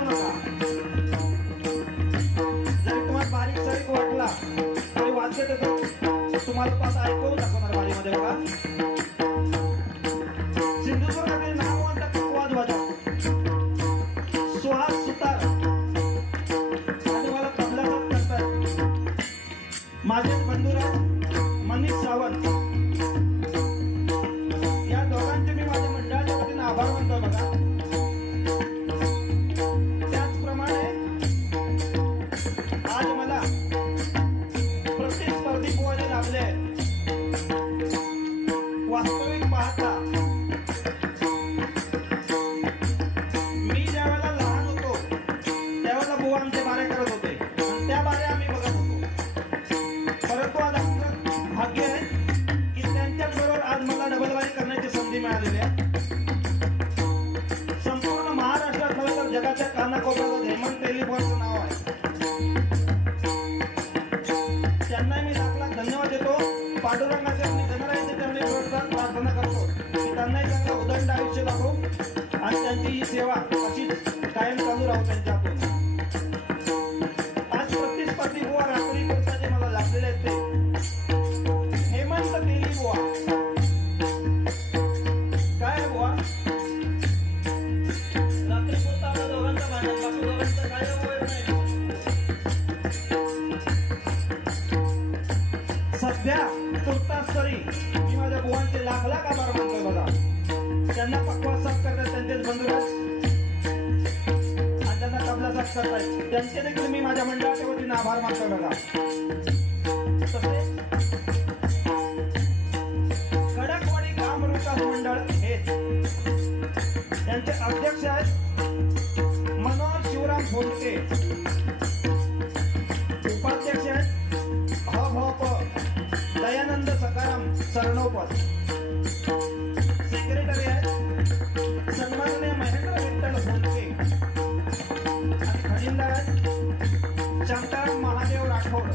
करू नका. जरी तुम्हाला बारीक सारीक वाटला तरी वाद्य तुम्हाला पास ऐकवून दाखवणार वारीमध्ये. बघा सिंधुदुर्गातील नामवंत वाजवाजा सुहास सुतार आणि मला तबलाच करतात माझे बंधुराज मनीष सावंत. या दोघांचे मी माझ्या मंडळाच्या वतीने आभार मानतो. बघा त्याचप्रमाणे आज मला प्रतिस्पर्धी पोवाडे लाभले. वास्तविक पाहता मी ज्यावेळेला लहान होतो त्यावेळेला बुवा आमचे बारे करत होते आणि त्या बारे आम्ही बघत होतो. परंतु आज आमचं भाग्य आहे की त्यांच्याच बरोबर आज मला डबलबारी करण्याची संधी मिळालेली आहे. संपूर्ण महाराष्ट्रात नव्हे तर जगाच्या कानाकोपऱ्यात हेमंत तेलीपोवारचं नाव आहे. त्यांना मी लाख लाख धन्यवाद देतो. पांडुरंगाच्या आणि गणरायाच्या चरणी प्रार्थना करतो की त्यांनाही चांगलं उदंड आयुष्य लाभो आणि त्यांची ही सेवा अशीच कायम चालू राहू त्यांच्यातून. आज प्रतिस्पर्धी बुवा रात्री पुरता जे मला लागलेले आहेत ते हेमंत तेली बुवा. काय बुवा रात्री पुरता आपल्या दोघांचा भांडण बाकी दोघांचं काय वय नाही. सध्या तुर्तास तरी मी माझ्या बुवांचे लाख लाख आभार मानतोय. बघा त्यांना पक्वास साफ करतात त्यांचेच बंधुराज आणि त्यांना तबला साफ करतायत त्यांचे देखील मी माझ्या मंडळाच्या वतीने आभार मानतोय. बघा तसेच खडकवाडी ग्राम विकास मंडळ हे त्यांचे अध्यक्ष आहेत मनोहर शिवराम फोंडके. उपाध्यक्ष आहेत दयानंद सकाराम सरनोपत. सेक्रेटरी आहेत सन्माननीय महेंद्र विठ्ठल फोंडके आणि खजिनदार आहेत शांताराम महादेव राठोड.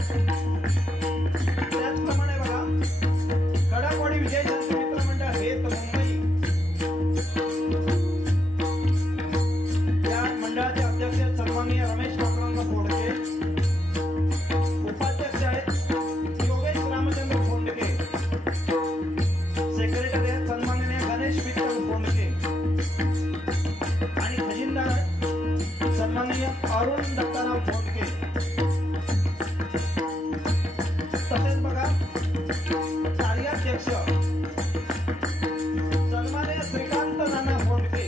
त्याचप्रमाणे बघा खडकवाडी विजय शांती मित्र मंडळ हे मुंबई या मंडळाचे अध्यक्ष आहेत सन्माननीय रमेश पांडुरंग फोंडके. उपाध्यक्ष आहेत रामचंद्र फोंडके. सेक्रेटरी आहेत सन्माननीय गणेश विठ्ठल फोंडके आणि खजिनदार आहेत सन्माननीय अरुण दत्ताराव फोंडके. तसेच बघा कार्याध्यक्ष सन्माननीय श्रीकांत नाना फोंडके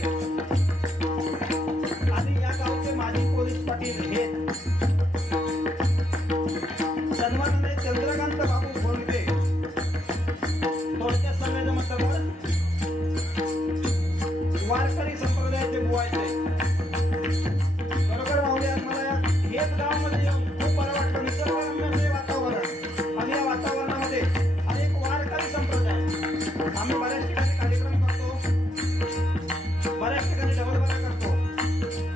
आणि या गावचे माजी पोलीस पाटील हे सन्माननीय चंद्रकांत बाबू फोंडके. थोडक्यात सांगायचं म्हटलं वारकरी संप्रदायाचे बुवायचे. बरोबर भावले मला हेच गावामध्ये येऊन खूप बरं वाटतं. निसर्गरम्य वातावरण आणि या वातावरणामध्ये अनेक वारकरी संप्रदाय आम्ही बऱ्याच ठिकाणी कार्यक्रम करतो बऱ्याच ठिकाणी डबलबारा करतो.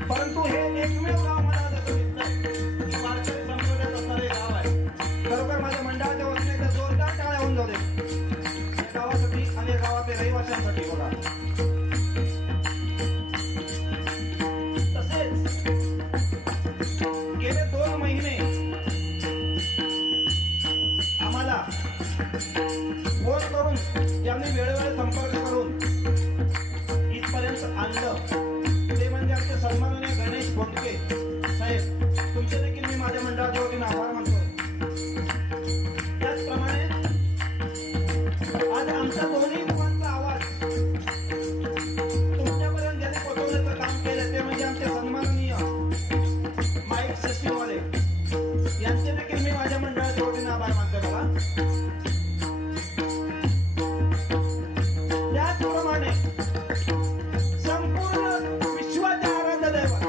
परंतु हे एकमेव गाव मला जसं दिसतंय वारकरी संप्रदायात असणारे गाव आहे. खरोखर माझ्या मंडळाच्या वतीने एकदा जोरदार टाळ्या होऊन जाऊ दे या गावासाठी आणि या गावातील रहिवाशांसाठी. बघा तसेच गेले 2 महिने आम्हाला फोन करून ज्यांनी वेळोवेळी संपर्क करून इथपर्यंत आणलं ते म्हणजे आमचे सन्माननीय गणेश फोंडके साहेब. तुमचे देखील मी माझ्या मंडळाच्या वतीने आभार मानतो. त्याचप्रमाणे आज आमच्या दोन्ही बुवांचा आवाज तुमच्यापर्यंत ज्याने पोहोचवण्याचं काम केलं ते म्हणजे आमचे सन्माननीय माईक सिस्टीमवाले यांचे देखील मी माझ्या मंडळाच्या वतीने आभार मानतो. बघा त्याचप्रमाणे संपूर्ण विश्वाचे आराध्य दैवत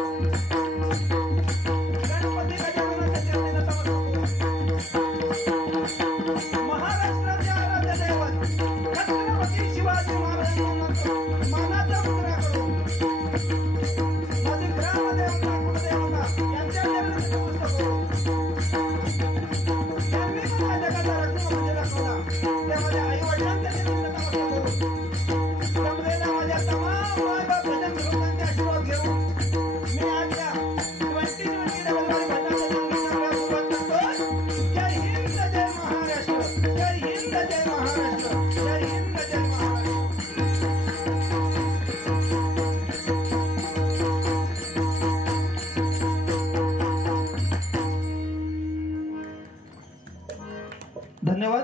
धन्यवाद.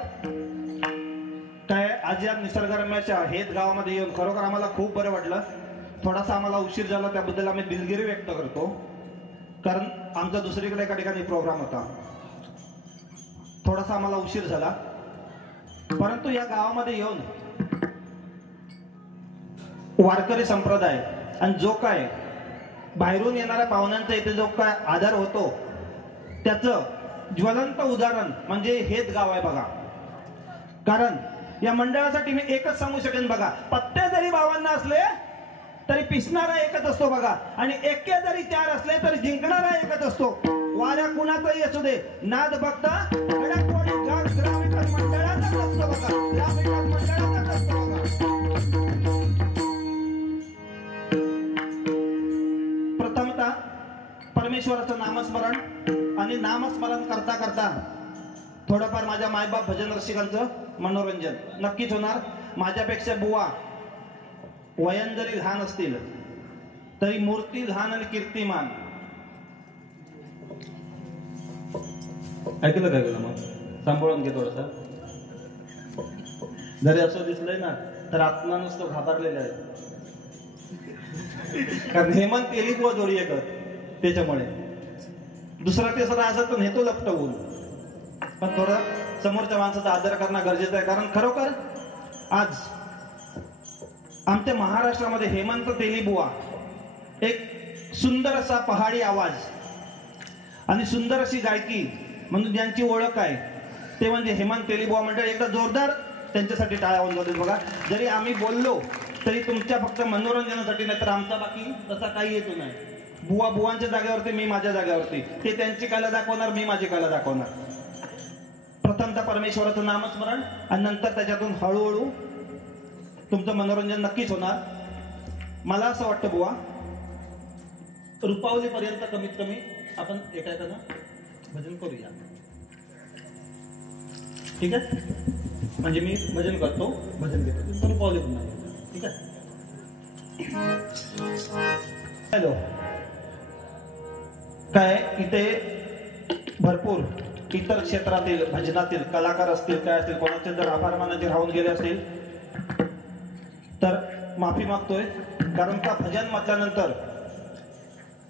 काय आज या निसर्गरम्याच्या हेत गावामध्ये येऊन खरोखर आम्हाला खूप बरं वाटलं. थोडासा आम्हाला उशीर झाला त्याबद्दल आम्ही दिलगिरी व्यक्त करतो, कारण आमचा दुसरीकडे एका ठिकाणी प्रोग्राम होता. थोडासा आम्हाला उशीर झाला, परंतु या गावामध्ये येऊन वारकरी संप्रदाय आणि जो काय बाहेरून येणाऱ्या पाहुण्यांचा इथे जो काय आदर होतो त्याचं ज्वलंत उदाहरण म्हणजे हेच गाव आहे बघा. कारण या मंडळासाठी मी एकच सांगू शकेन बघा, पत्ते जरी बाबांना असले तरी पिसणारा एकच असतो बघा, आणि एके जरी चार असले तरी जिंकणारा एकच असतो. वाऱ्या कुणाचाही असू दे, नाद बघता खडकवाडी ग्रामविकास मंडळाचाच असतो बघा, ग्रामविकास मंडळाचाच असतो बघा. प्रथमतः परमेश्वराचं नामस्मरण आणि नामस्मरण करता करता थोडंफार माझ्या मायबाप भजन रसिकांचं मनोरंजन नक्कीच होणार. माझ्यापेक्षा बुवा वयन जरी लहान असतील तरी मूर्ती लहान आणि कीर्तिमान. ऐकलं काय मग सांभाळून घे थोडस. जरी असं दिसलंय ना तर आत्मा नुसतं घाबरलेलं आहे, कारण हेमंत तेलीबुवा जोडी एकत त्याच्यामुळे. दुसरा तिसरा असं तर नेतो लपटवून, पण थोडं समोरच्या माणसाचा आदर करणं गरजेचं आहे. कारण खरोखर आज आमच्या महाराष्ट्रामध्ये हेमंत तेलीबुवा एक सुंदर असा पहाडी आवाज आणि सुंदर अशी गायकी म्हणून ज्यांची ओळख आहे ते म्हणजे हेमंत तेलीबुवा मंडळ. एकदा जोरदार त्यांच्यासाठी टाळ्या होऊन जातील बघा. जरी आम्ही बोललो तरी तुमच्या फक्त मनोरंजनासाठी नाही तर आमचा बाकी तसा काही येतो नाही. बुवा बुवांच्या जागेवरती, मी माझ्या जागेवरती, ते त्यांची कला दाखवणार, मी माझी कला दाखवणार. प्रथमतः परमेश्वराचं नामस्मरण आणि नंतर त्याच्यातून हळूहळू तुमचं मनोरंजन नक्कीच होणार. मला असं वाटतं बुवा रुपावली पर्यंत कमीत कमी आपण एकाएकानं भजन करूया, ठीक आहे? म्हणजे मी भजन करतो, भजन घेतो, तुमचं रुपावली पुन्हा, ठीक आहे? हॅलो. काय इथे भरपूर इतर क्षेत्रातील भजनातील कलाकार असतील, काय असतील, कोणाचे जर आभार मानाचे राहून गेले असतील तर माफी मागतोय. कारण का भजन म्हटल्यानंतर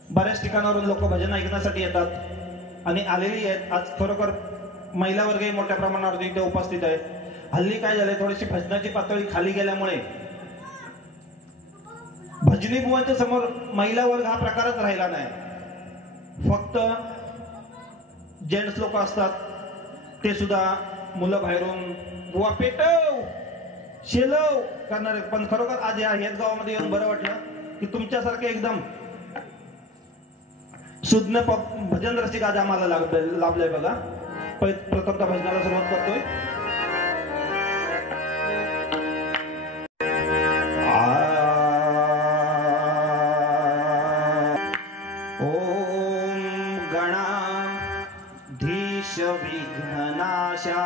बऱ्याच ठिकाणावरून लोक भजन ऐकण्यासाठी येतात आणि आलेली आहेत. आज खरोखर महिला वर्गही मोठ्या प्रमाणावर इथे उपस्थित आहे. हल्ली काय झालंय, थोडीशी भजनाची पातळी खाली गेल्यामुळे भजनी बुवांच्या समोर महिला वर्ग हा प्रकारच राहिला नाही. फक्त जेंट्स लोक असतात, ते सुद्धा मुलं बाहेरून बुवा पेटव शेलव करणारे. पण खरोखर आज या हेच गावामध्ये येऊन बरं वाटलं की तुमच्यासारखे एकदम सुज्ञ भजन रसिक आज आम्हाला लाभलंय बघा. प्रथमतः भजनाला सुरुवात करतोय. ओम गणाधीश विघ्ननाशा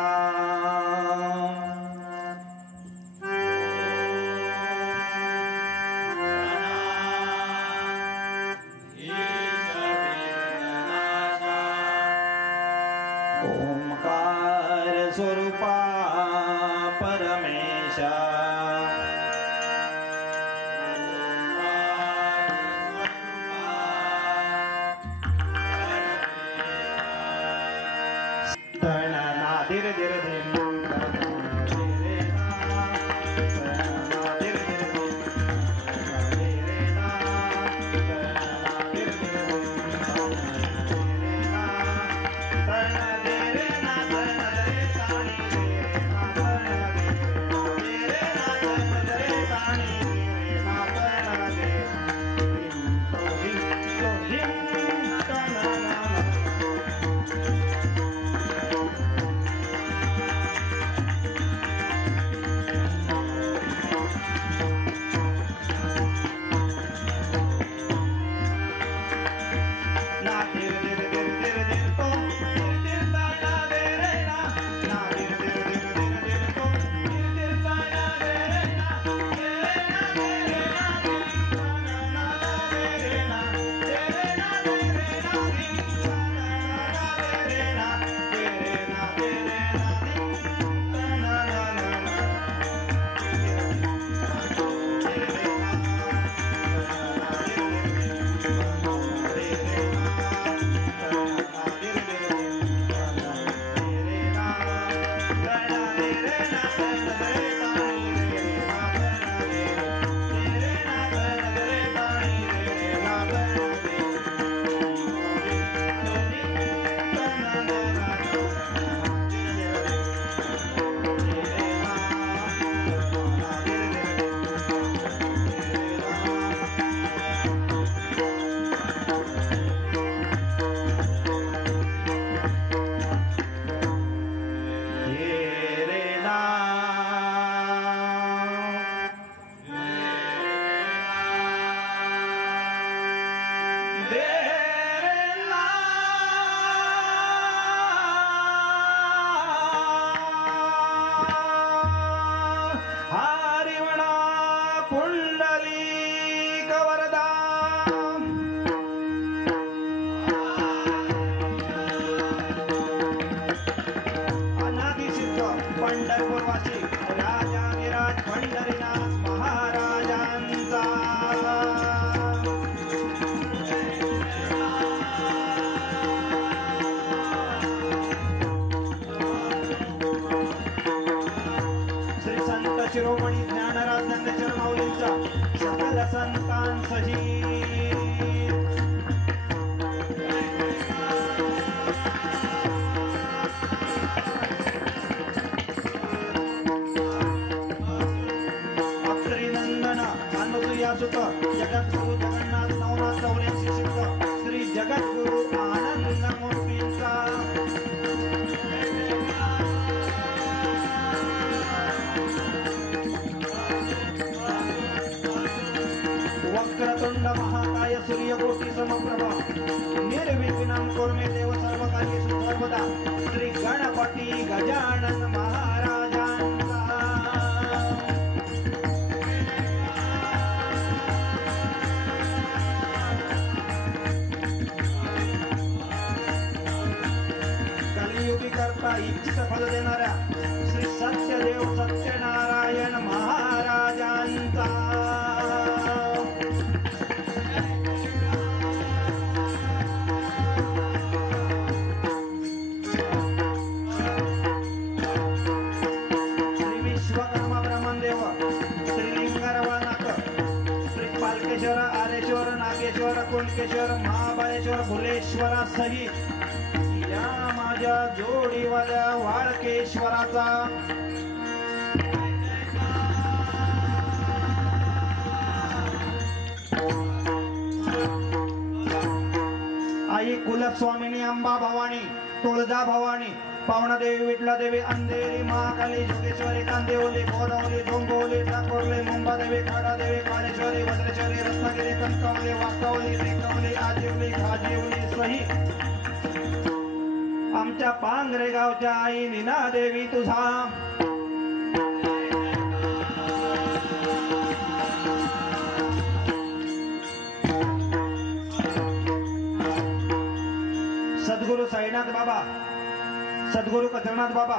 ओंकार स्वरूपा परमेशा धीरे धीरे धीरे गजानन महाराजांचा कलियुगी करता इच्छित फल देणाऱ्या श्री सत्यदेव सत्यनारायण महाराजांचा आरेश्वर नागेश्वर कुणकेश्वर महाबळेश्वर भुलेश्वरा सहित या माझ्या जोडीवाल्या वाळकेश्वराचा आई कुलस्वामिनी अंबा भवानी तुळजा भवानी पावणादेवी विठलादेवी अंधेरी महाकाली जोगेश्वरी कांदेवली गोदावली डोंबवली टाकोरली मुंबादेवी खाडादेवी काळेश्वरी वज्रेश्वरी रत्नागिरी कणकवली वाकावली रेकवली आजिवली खाजिवली सहित आमच्या पांगरे गावच्या आई नीनादेवी तुझा सद्गुरु साईनाथ बाबा सद्गुरु कथरनाथ बाबा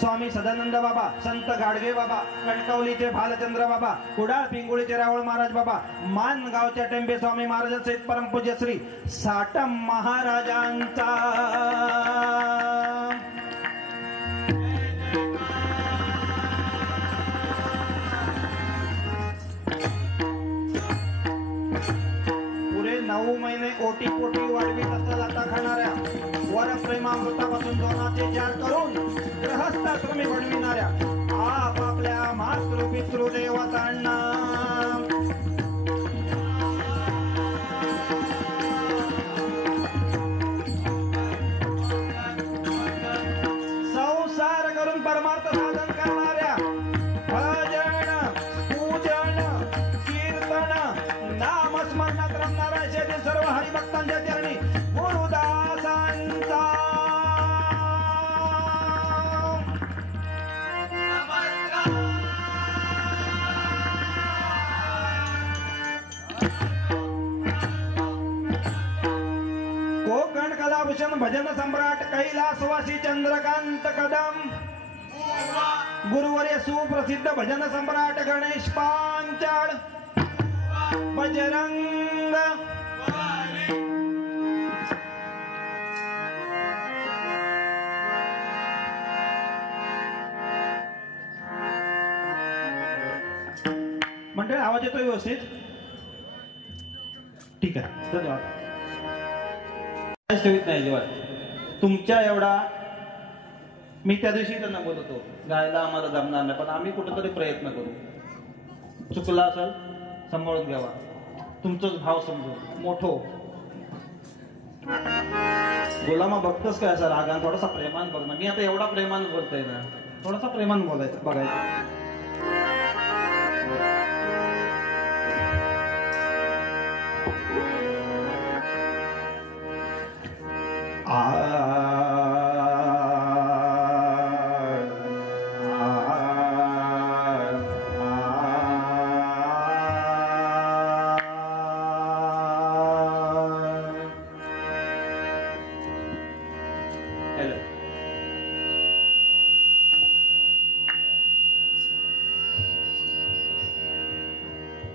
स्वामी सदानंद बाबा संत गाडगे बाबा कणकवलीचे भालचंद्र बाबा कुडाळ पिंगुळीचे रावळ महाराज बाबा मानगावच्या टेंबे स्वामी महाराज सहित परमपूज्य श्री साटम महाराजांचा पुरे 9 महिने ओटी पोटी वाढवीत असता जाता खाणाऱ्या वर प्रेमामृतापासून दोनाचे चार करून ग्रहस्थाश्रमी घडविणाऱ्या आपापल्या मातृ पितृ देवतांना संसार करून परमार्थ साधन करणाऱ्या भजन पूजन कीर्तन नामस्मरणात रमणाऱ्या शेती सर्व हरिभक्तांच्या चरणी गुरुदासांचा कोकण कलाभूषण भजन सम्राट कैलासवासी चंद्रकांत कदम गुरुवर्य सुप्रसिद्ध भजन सम्राट गणेश पांचाळ बजरंग मंडळी आवाज येतोय व्यवस्थित ठीक आहे धन्यवाद ठेवीत नाही जेव्हा तुमच्या एवढा मी त्या दिवशी त्यांना बोलतो गायला आम्हाला जमणार नाही पण आम्ही कुठेतरी प्रयत्न करू चुकला असेल सांभाळून घ्यावा तुमचाच भाव समजून मोठो गुलामा बघतोस काय असा रागान थोडासा प्रेमान बघ ना मी आता एवढा प्रेमान बोलतोय ना थोडासा प्रेमान बोलायचं बघायचं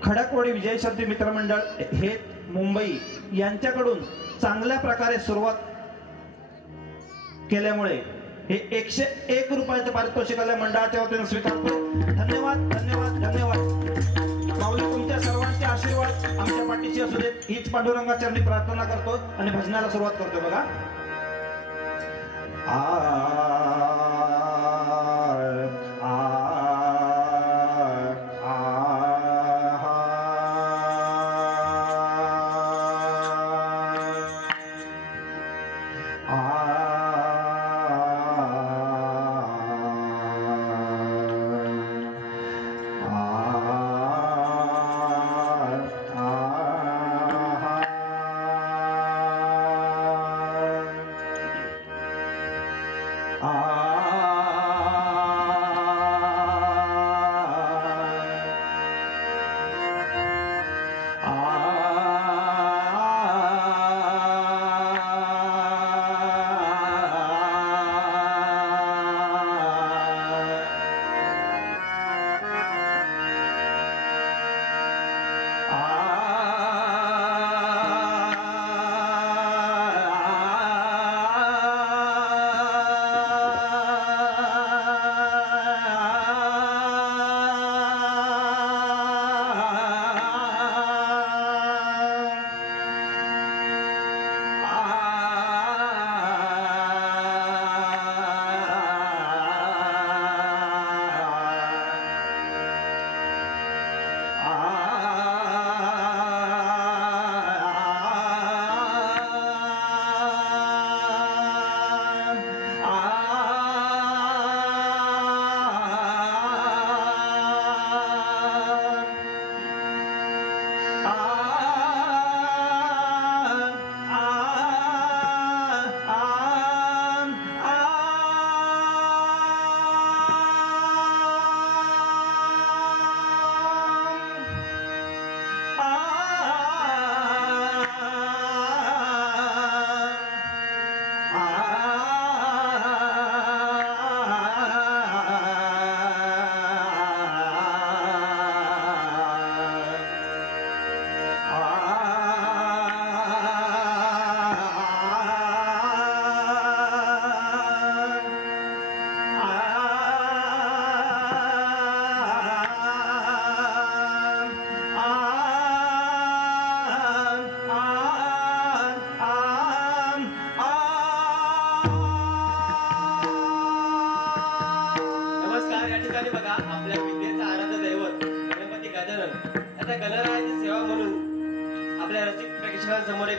खडकवाडी विजय शांती मित्रमंडळ हे मुंबई यांच्याकडून चांगल्या प्रकारे सुरुवात केल्यामुळे हे 101 रुपयाचे पारितोषिक मंडळाच्या वतीने स्वीकारतो धन्यवाद धन्यवाद धन्यवाद माऊली तुमच्या सर्वांचे आशीर्वाद आमच्या पाठीशी असू देत हीच पांडुरंगाचरणी प्रार्थना करतो आणि भजनाला सुरुवात करतो बघा आ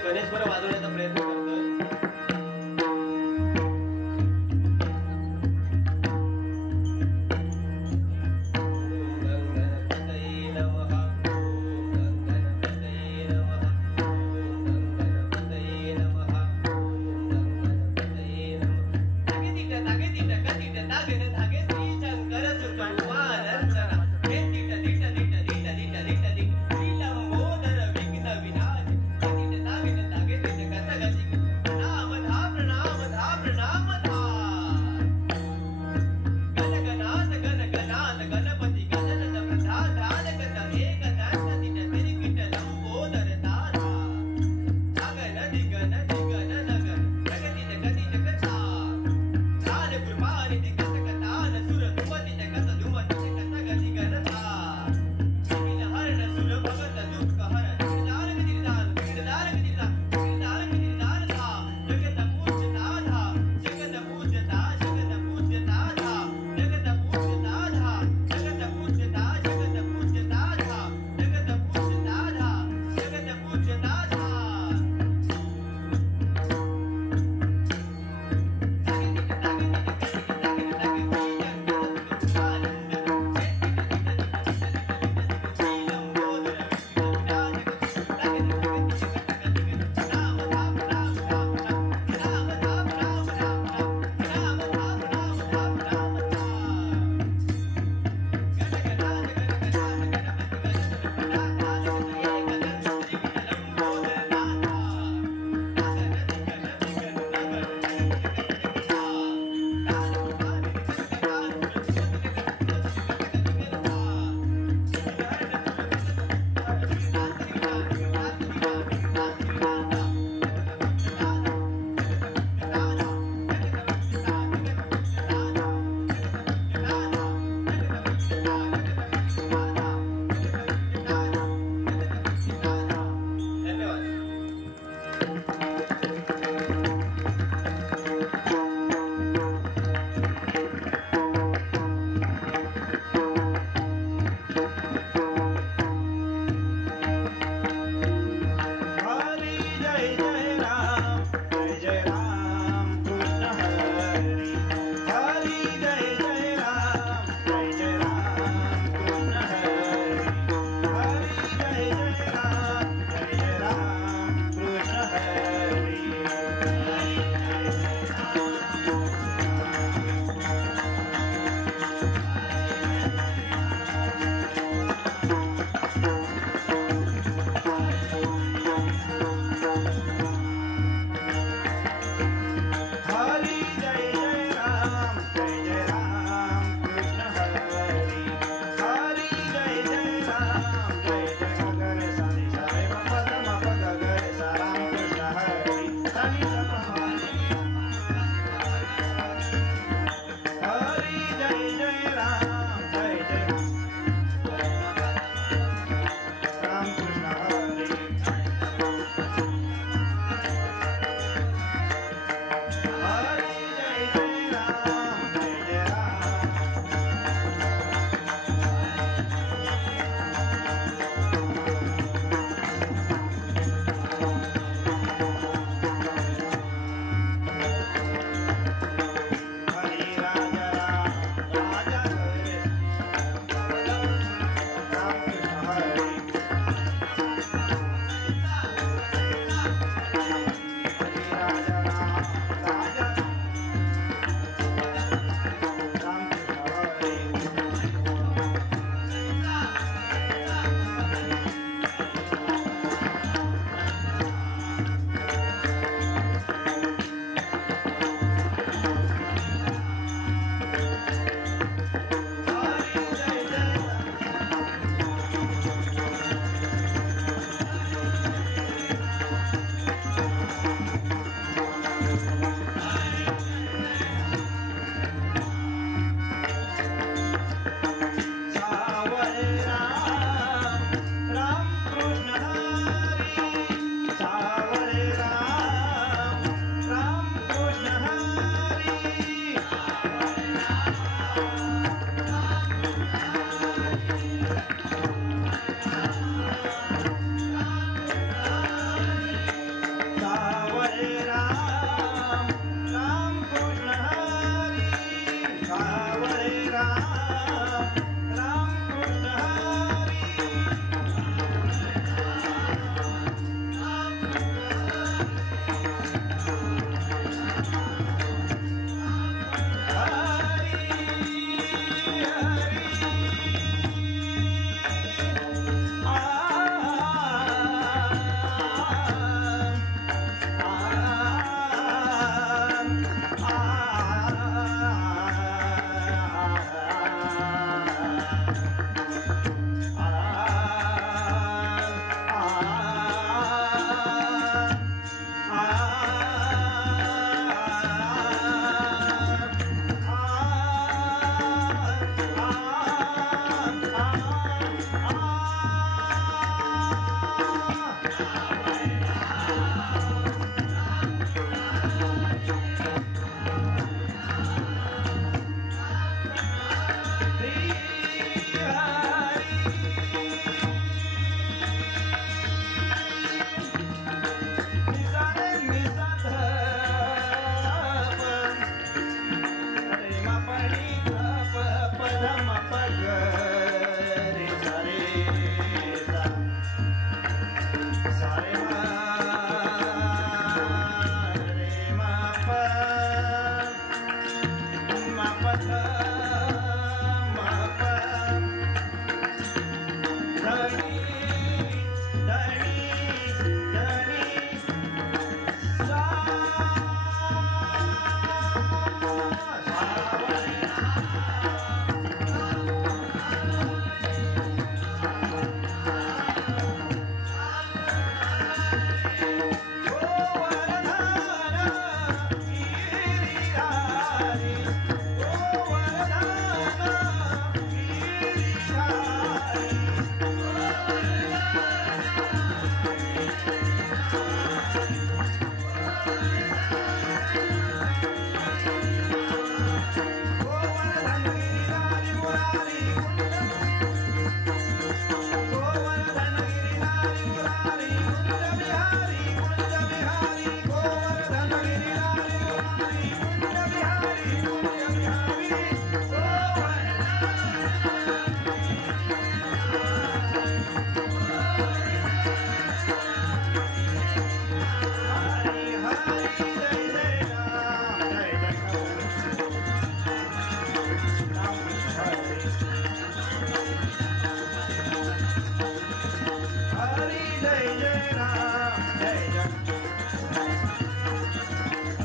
गणेशवर वाजवण्याचा प्रयत्न करतोय.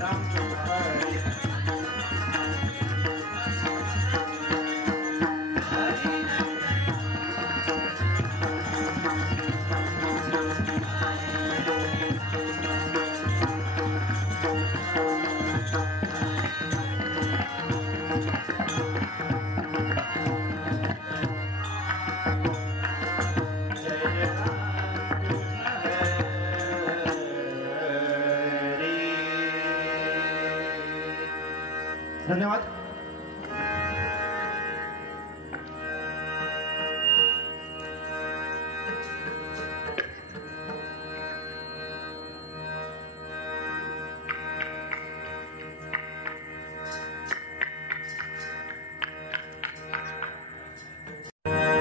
राम कृष्ण हरी धन्यवाद.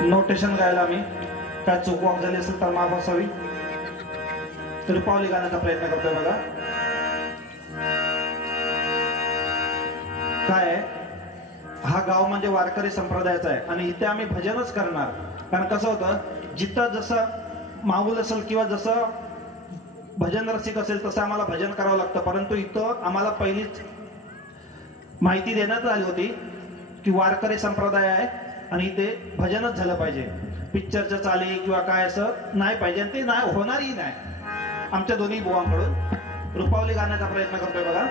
नोटेशन गायला आम्ही काय चूक वाक झाली असेल तर माफ असावी. तरी पावली गाण्याचा प्रयत्न करतोय बघा. काय आहे, हा गाव म्हणजे वारकरी संप्रदायाचा आहे आणि इथे आम्ही भजनच करणार. कारण कसं होतं, जिथं जसं माऊल असेल किंवा जसं भजन रसिक असेल तसं आम्हाला भजन करावं लागतं. परंतु इथं आम्हाला पहिलीच माहिती देण्यात आली होती की वारकरी संप्रदाय आहे आणि इथे भजनच झालं पाहिजे. पिक्चरच्या चाली किंवा काय असं नाही पाहिजे आणि ते नाही होणारही नाही. आमच्या दोन्ही बुवांकडून रुपावली गाण्याचा प्रयत्न करतोय बघा.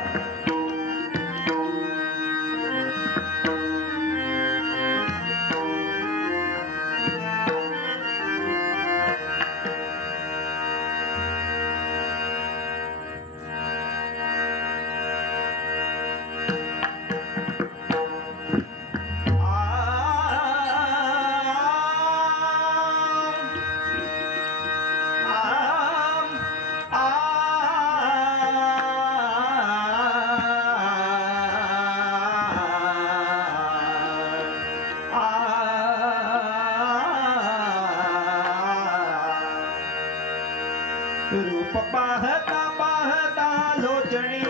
रूप पाहता पाहता लोचणी,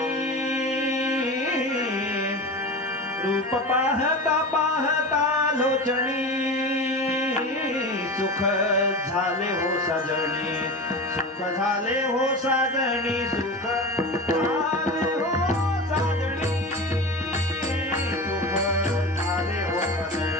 रूप पाहता पाहता लोचणी, सुख झाले हो साजणी, सुख झाले हो साजणी, सुख झाले हो साजणी, सुख झाले हो साजणी.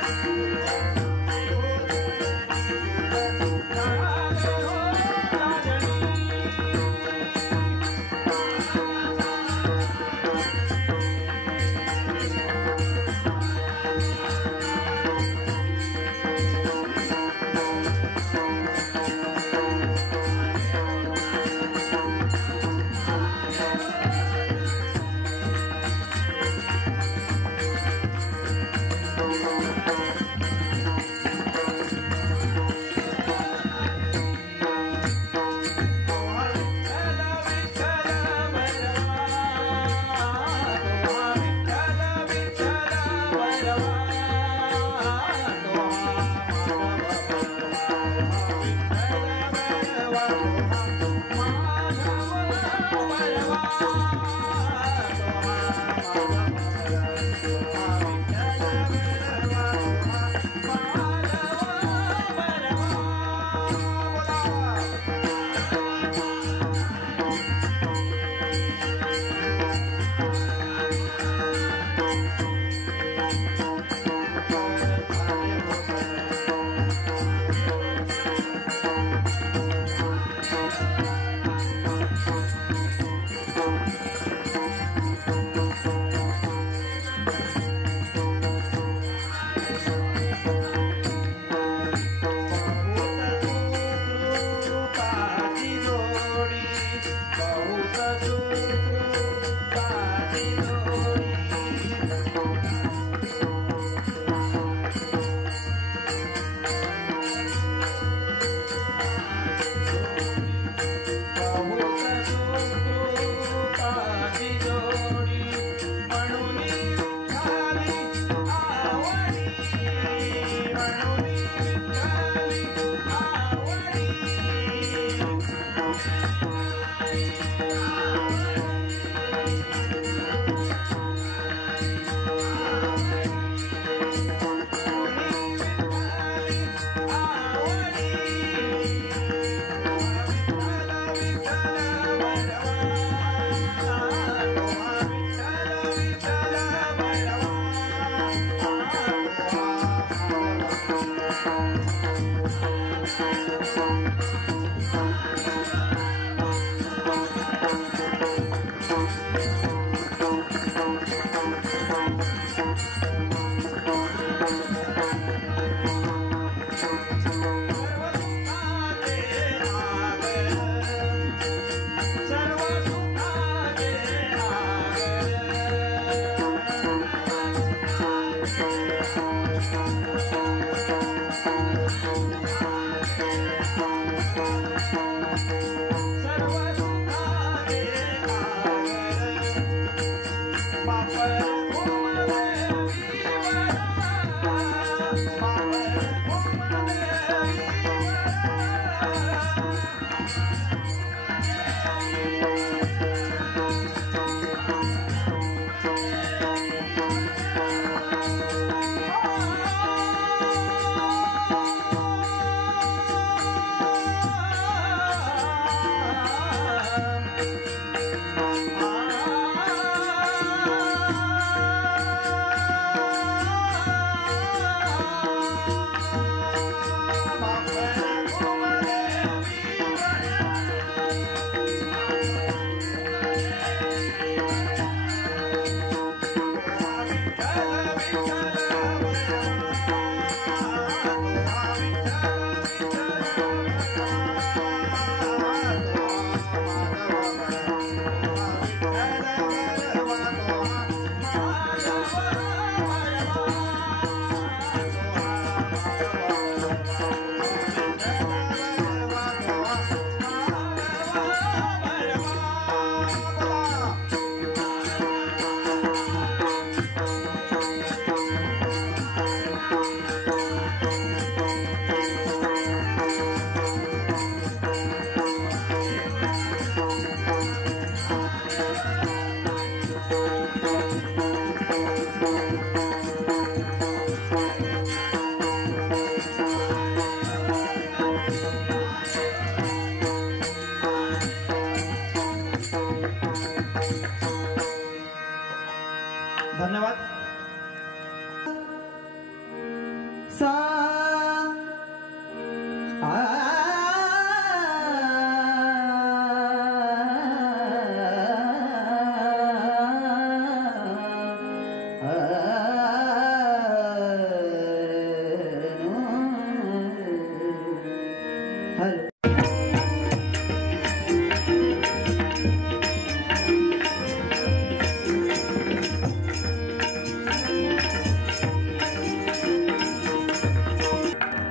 धन्यवाद.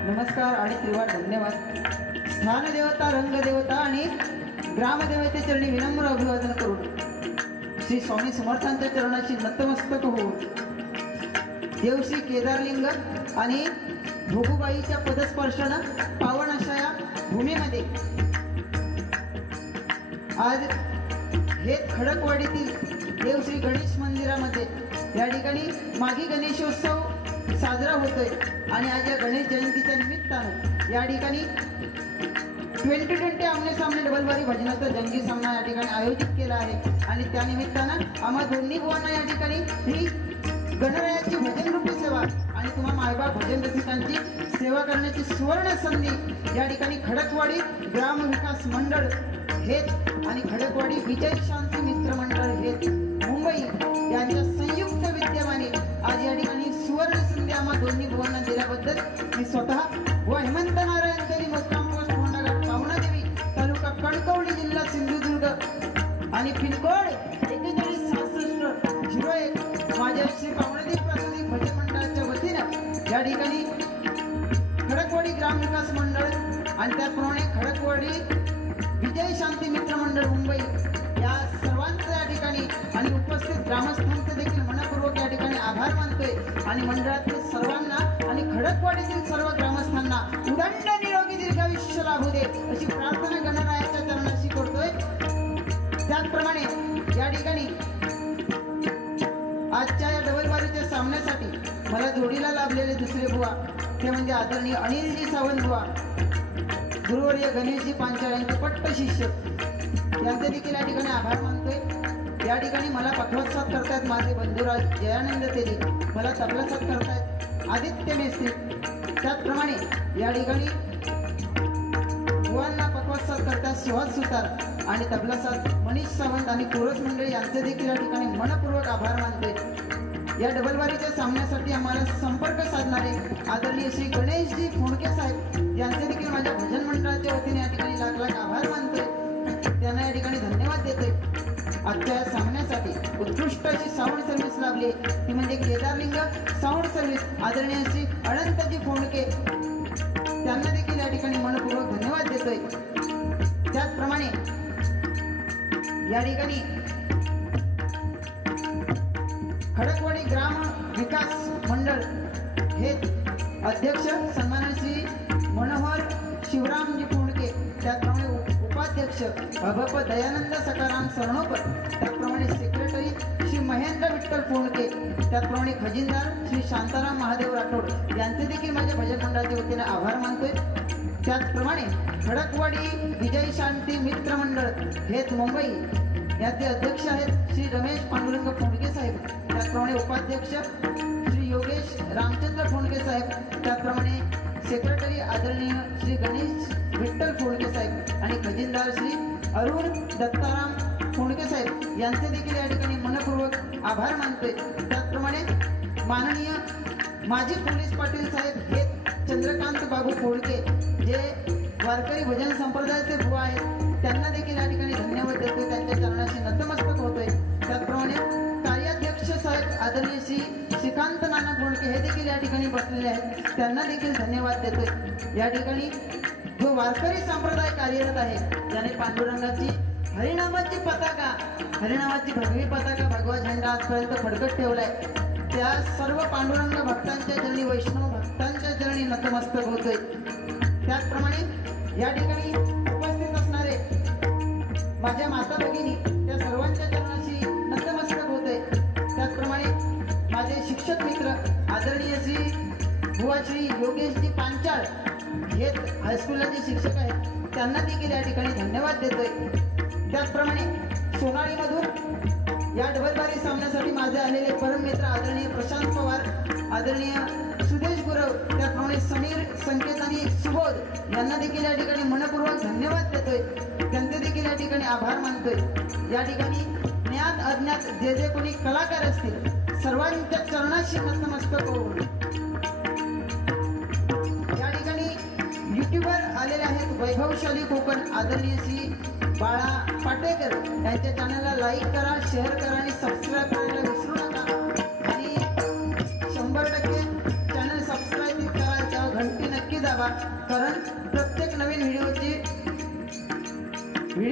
नमस्कार आणि त्रिवार धन्यवाद. स्थान देवता, रंग देवता आणि ग्रामदेवते चरणी विनम्र अभिवादन करून श्री स्वामी समर्थांच्या चरणाशी नतमस्तक होऊन देवश्री केदारलिंग आणि भोगूबाईच्या पदस्पर्शानं पावन अशा या भूमीमध्ये आज हे खडकवाडीतील देवश्री गणेश मंदिरामध्ये या ठिकाणी माघी गणेशोत्सव साजरा होतोय आणि आज या गणेश जयंतीच्या निमित्तानं या ठिकाणी 2020 आमने सामने डबल बारी भजनाचा जंगी सामना या ठिकाणी आयोजित केला आहे आणि त्या निमित्तानं आम्हा दोन्ही बुवांना या ठिकाणी ही गणरायाची भजनरूपी सेवा आणि तुम्हा मायबाप भजन रसिकांची सेवा करण्याची सुवर्ण संधी या ठिकाणी खडकवाडी ग्राम विकास मंडळ हेत आणि खडकवाडी विजय शांती मित्र मंडळ हेत मुंबई यांच्या संयुक्त विद्यमाने आज या ठिकाणी सुवर्ण संधी आम्हा दोन्ही बुवांना दिल्याबद्दल मी स्वतः व हेमंत नारायण तरी मुक्काम पोस्ट होंडाघाट पावणादेवी तालुका कणकवली जिल्हा सिंधुदुर्ग आणि पिनकोड 416601 माझ्या श्री पावणादेवी प्राथमिक भजन मंडळाच्या वतीनं या ठिकाणी खडकवाडी ग्राम विकास मंडळ आणि त्याचप्रमाणे खडकवाडी विजय शांती मित्र मंडळ मुंबई या सर्वांचं या ठिकाणी आणि उपस्थित ग्रामस्थांचे देखील मनपूर्वक या ठिकाणी आभार मानतोय आणि मंडळातील सर्वांना आणि खडकवाडीतील सर्व ग्रामस्थांना उदंड निरोगी दीर्घायुष्य लाभू दे अशी प्रार्थना गणरायाच्या चरणाशी करतोय. त्याचप्रमाणे या ठिकाणी आजच्या या डबलबारीच्या सामन्यासाठी मला जोडीला लाभलेले दुसरे बुवा ते म्हणजे आदरणीय अनिलजी सावंत बुवा, गुरुवर्य गणेशजी पांचाळ यांचे पट्ट शिष्य, यांचे देखील या ठिकाणी आभार मानतोय. या ठिकाणी मला पखवाज साथ करतायत माझे बंधुराज जयानंद तेली, मला तबला साथ करतायत आदित्य मेस्त्री. त्याचप्रमाणे या ठिकाणी बुवांना पखवाज साथ करतायत सुहास सुतार, आणि तबला साथ मनीष सावंत आणि कोरस मंडळी यांचे देखील या ठिकाणी मनपूर्वक आभार मानते। या डबलबारीच्या सामन्यासाठी आम्हाला संपर्क साधणारे आदरणीय श्री गणेशजी फोंडके साहेब यांचे देखील माझ्या भजन मंडळाच्या वतीने या ठिकाणी लाख लाख आभार मानतोय, त्यांना या ठिकाणी धन्यवाद देतोय। आजच्या या सामन्यासाठी उत्कृष्ट अशी साऊंड सर्व्हिस लाभली ती म्हणजे केदारलिंग साऊंड सर्व्हिस आदरणीय श्री अनंतजी फोंडके, त्यांना देखील या ठिकाणी मनपूर्वक धन्यवाद देतोय। त्याचप्रमाणे या ठिकाणी खडकवाडी ग्राम विकास मंडळ हे अध्यक्ष सन्माननीय श्री मनोहर शिवरामजी फोंडके, त्याचप्रमाणे उपाध्यक्ष अभप दयानंद सकाराम सरनोकर, त्याचप्रमाणे सेक्रेटरी श्री महेंद्र विठ्ठल फोंडके, त्याचप्रमाणे खजिनदार श्री शांताराम महादेव राठोड यांचे देखील माझ्या भजन मंडळाच्या वतीने आभार मानतोय। त्याचप्रमाणे खडकवाडी विजय शांती मित्र मंडळ हे मुंबई याचे अध्यक्ष आहेत श्री रमेश पांडुरंग फोंडके साहेब, त्याचप्रमाणे उपाध्यक्ष श्री योगेश रामचंद्र फोंडके साहेब, त्याचप्रमाणे सेक्रेटरी आदरणीय श्री गणेश विठ्ठल फोंडके साहेब आणि खजिनदार श्री अरुण दत्ताराम फोंडके साहेब यांचे देखील या ठिकाणी मनपूर्वक आभार मानतोय। त्याचप्रमाणे माननीय माजी पोलीस पाटील साहेब हे चंद्रकांत बाबू फोंडके जे वारकरी भजन संप्रदायाचे बुवा आहेत, त्यांना देखील या ठिकाणी धन्यवाद देतोय, त्यांच्या चरणाशी नतमस्तक होतोय। त्याचप्रमाणे कार्याध्यक्ष साहेब आदरणीय श्री श्रीकांत नाना फोंडके हे देखील या ठिकाणी बसलेले आहेत, त्यांना देखील धन्यवाद देतोय। या ठिकाणी जो वारकरी संप्रदाय कार्यरत आहे त्याने पांडुरंगाची हरिनामाची पताका, हरिनामाची भगवी पताका भगवा झेंडा आजपर्यंत फडकत ठेवलाय, त्या सर्व पांडुरंग भक्तांच्या चरणी वैष्णव भक्तांच्या चरणी नतमस्तक होतोय। त्याचप्रमाणे या ठिकाणी उपस्थित असणारे माझ्या माता भगिनी त्या सर्वांच्या चरणाशी नतमस्तक होतोय। त्याचप्रमाणे माझे शिक्षक मित्र आदरणीय श्री बुवा श्री योगेशजी पांचाळ हे हायस्कूलला जे शिक्षक आहेत त्यांना देखील या ठिकाणी धन्यवाद देतोय। त्याचप्रमाणे सोनाळीमधून या डबलबारी सामन्यासाठी माझे आलेले परम मित्र आदरणीय प्रशांत पवार, आदरणीय सुदेश गुरव, त्याचप्रमाणे समीर संकेत आणि सुबोध यांना देखील या ठिकाणी मनपूर्वक धन्यवाद देतोय, त्यांचे देखील या ठिकाणी आभार मानतोय। या ठिकाणी ज्ञात अज्ञात जे जे कोणी कलाकार असतील सर्वांच्या चरणाशी नतमस्तक होऊन या ठिकाणी युट्यूबर आलेले आहेत वैभवशाली कोकण आदरणीय श्री बाळा पाटेकर यांच्या चॅनलला लाईक करा, शेअर करा आणि सबस्क्राईब करायला विसरू नका आणि 100% चॅनल सबस्क्राईब करा, त्यावर घंटी नक्की दाबा, कारण प्रत्येक नवीन व्हिडिओ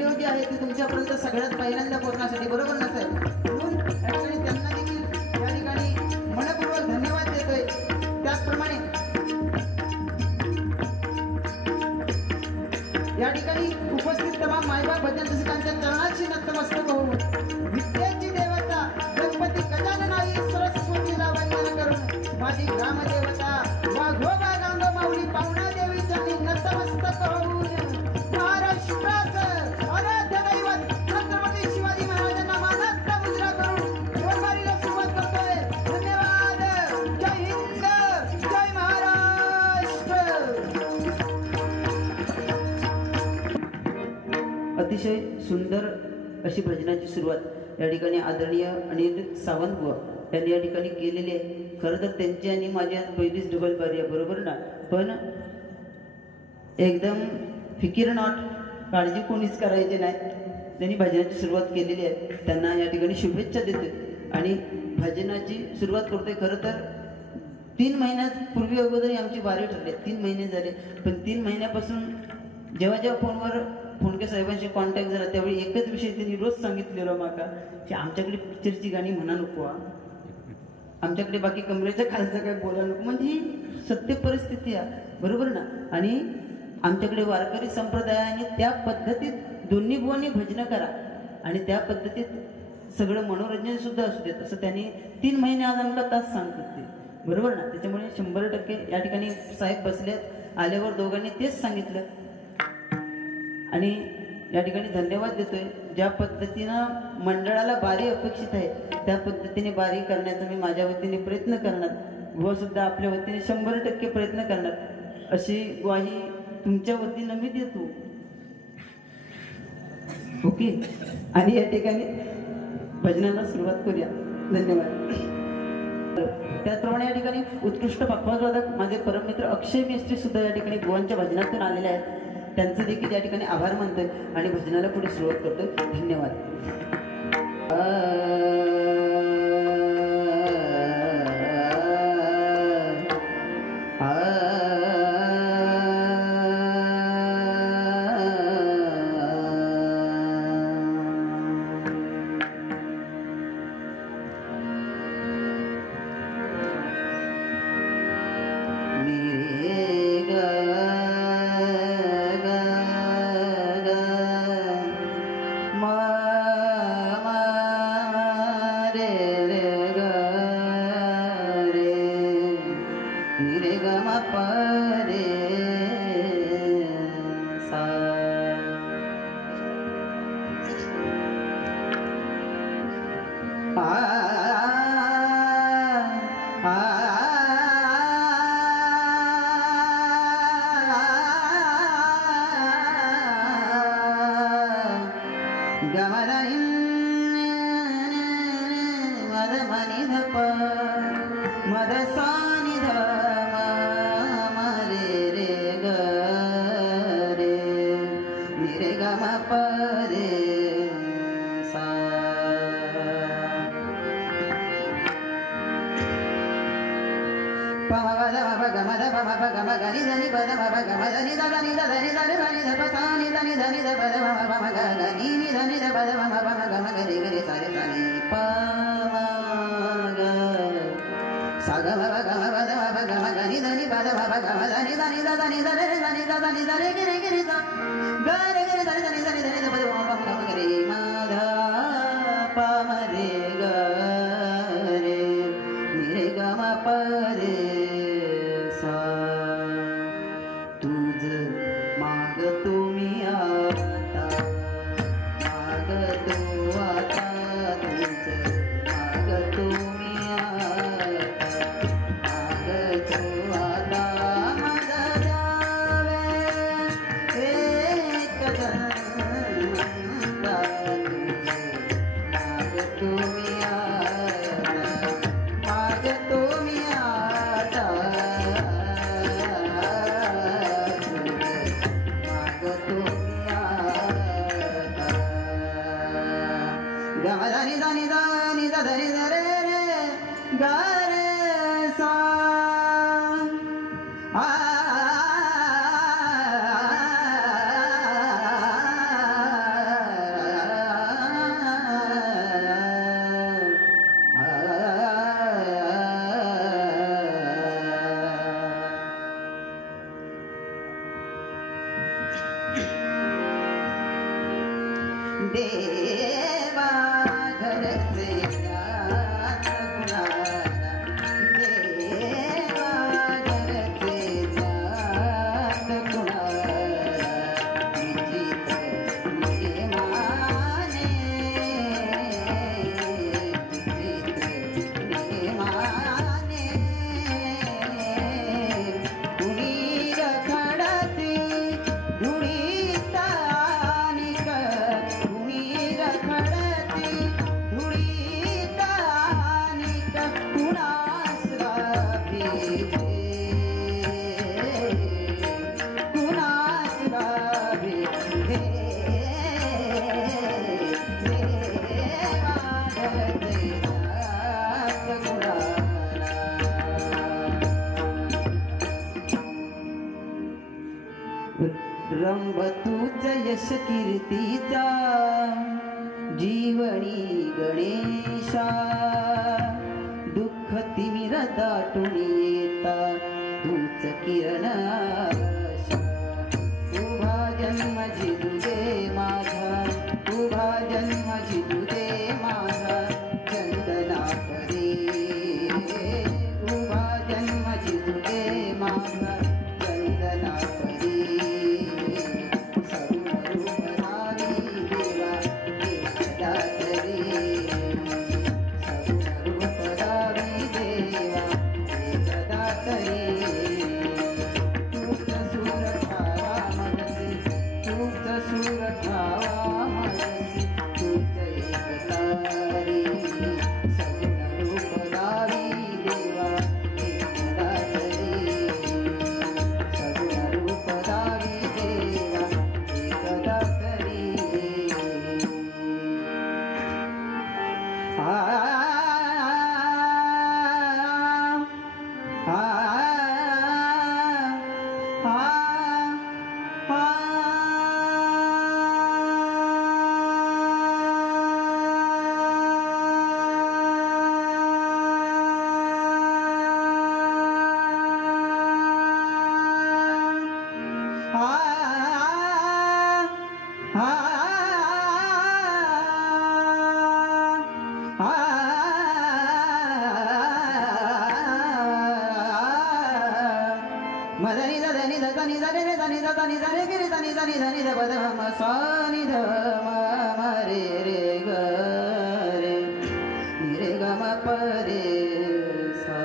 जी आहे ती तुमच्यापर्यंत सगळ्यात पहिल्यांदा पोहोचण्यासाठी बरोबर नसेल, म्हणून या ठिकाणी त्यांना देखील या ठिकाणी मनपूर्वक धन्यवाद देतोय। त्याचप्रमाणे या ठिकाणी उपस्थित तमाम मायबाप भजन रसिकांच्या चरणाशी नतमस्तक होऊन विद्येची देवता गणपती गजाननाई सरस्वतीला वंदन करून माझी ग्रामदेवता वाघोबा गांगो माऊली पाहुणा देवीच्या नतमस्तक होऊन महाराष्ट्राचं आराध्य दैवत छत्रपती शिवाजी महाराजांना मानाचा मुजरा करून डबलबारीला सुरुवात करतोय। धन्यवाद। जय हिंद, जय महाराष्ट्र। अतिशय सुंदर अशी भजनाची सुरुवात या ठिकाणी आदरणीय अनिल सावंत बुवा यांनी या ठिकाणी केलेली आहे। खरं तर त्यांची आणि माझी आज पहिलीच डबलबारी आहे, बरोबर ना, पण एकदम फिकीर नॉट, काळजी कोणीच करायची नाही, त्यांनी भजनाची सुरुवात केलेली आहे, त्यांना या ठिकाणी शुभेच्छा देते आणि भजनाची सुरुवात करतोय। खरं तर 3 महिन्यापूर्वी अगोदर आमची बारी ठरली, 3 महिने झाले, पण 3 महिन्यापासून जेव्हा फोनवर फोंडके साहेबांशी कॉन्टॅक्ट झाला त्यावेळी एकच विषय त्यांनी रोज सांगितलेला माका की आमच्याकडे पिक्चरची गाणी म्हणा नको, आमच्याकडे बाकी कमरेच्या खालचं काय बोला नको, म्हणजे ही सत्य परिस्थिती आहे, बरोबर ना। आणि आमच्याकडे वारकरी संप्रदाय आणि त्या पद्धतीत दोन्ही बुवांनी भजनं करा आणि त्या पद्धतीत सगळं मनोरंजन सुद्धा असू देत, असं त्यांनी 3 महिने आज आम्हाला तास सांगतात ते, बरोबर ना। त्याच्यामुळे 100% या ठिकाणी साहेब बसलेत, आल्यावर दोघांनी तेच सांगितलं आणि या ठिकाणी धन्यवाद देतोय। ज्या पद्धतीनं मंडळाला बारी अपेक्षित आहे त्या पद्धतीने बारी करण्याचा मी माझ्या वतीने प्रयत्न करणार, व सुद्धा आपल्या वतीने 100% प्रयत्न करणार अशी ग्वाही तुमच्या वतीनं मी देतो। ओके. आणि या ठिकाणी भजनाला सुरुवात करूया. धन्यवाद. त्याचप्रमाणे या ठिकाणी उत्कृष्ट पखवाजवादक माझे परममित्र अक्षय मेस्त्री सुद्धा या ठिकाणी बुवांच्या भजनातून आलेले आहेत. त्यांचं देखील या ठिकाणी आभार मानतोय आणि भजनाला पुढे सुरुवात करतोय. धन्यवाद. रंबतूच यश कीर्तीचा जीवनी गणेशा दुःख तिमिर दाटून येता तूच किरण आशा. उभा जन्म जिजू दे माझा, उभा जन्म जिजू दे माझा चंदना परी. उभा जन्म जिजू दे माझा चंदना परी. सूर ठावा मदनी दनी दनी दनी रे दनी दनी दनी गिरी दनी दनी दनी द पद म सा नि ध म रे रे ग रे नि रे ग म प रे सा.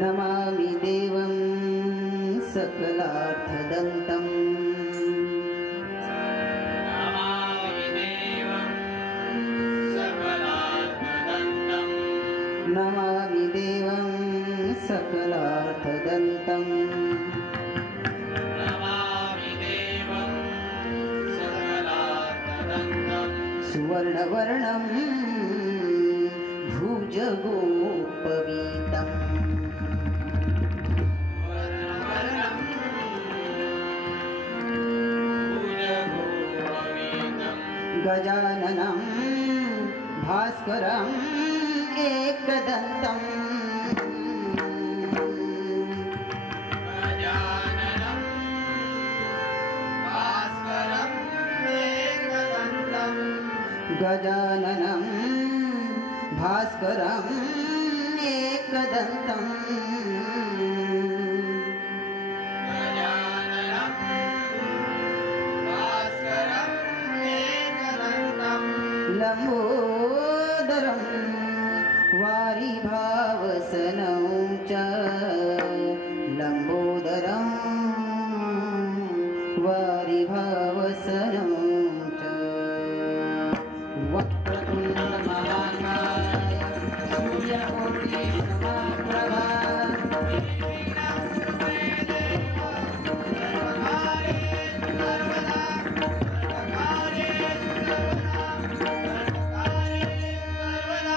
नमामि देवं सकलार्थदन्तम् नमामि देवं सकलार्थदन्तम् सुवर्णवर्णं भुजगोपवीतम् गजाननं भास्करम् एकदन्तम् गजाननं भास्करम् एकदन्तम् लंबोदरं वारिभावसनं च लंबोदरं वारिभावसनं च वक्रतुण्डमहाकाय सूर्यकोटिसमप्रभा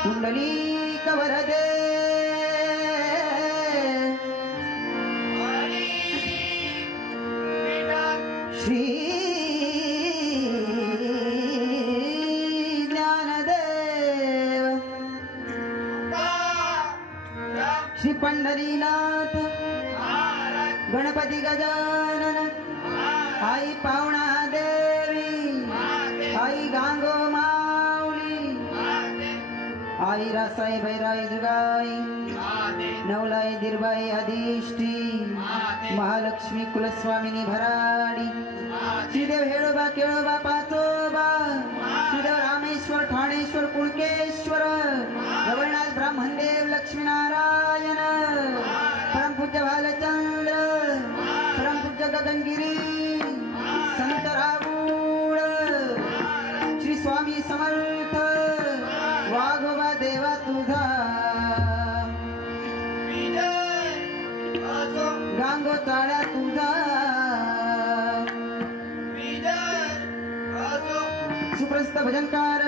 कुंडलीकवरदे श्री ज्ञानदेव श्री पंढरीनाथ गणपती गजानन आई पावणा देवी आई गांगो माऊली आई रासाई भैराई जुगाई नवलाई दिरबाई अधिष्ठी महालक्ष्मी कुलस्वामिनी भराडी श्रीदेव हेळोबा केळोबा पाचोबा श्रीदेव रामेश्वर ठाणेश्वर कुळकेश्वर जवळनाथ ब्राह्मणदेव लक्ष्मीनारायण परमपूज्य भालचंद्र परमपूज्य गगनगिरी संत रावूळ श्री स्वामी समर्थ वाघोबा देवा तुझा गांगो चाळ्या तुझा सुप्रसिद्ध भजनकार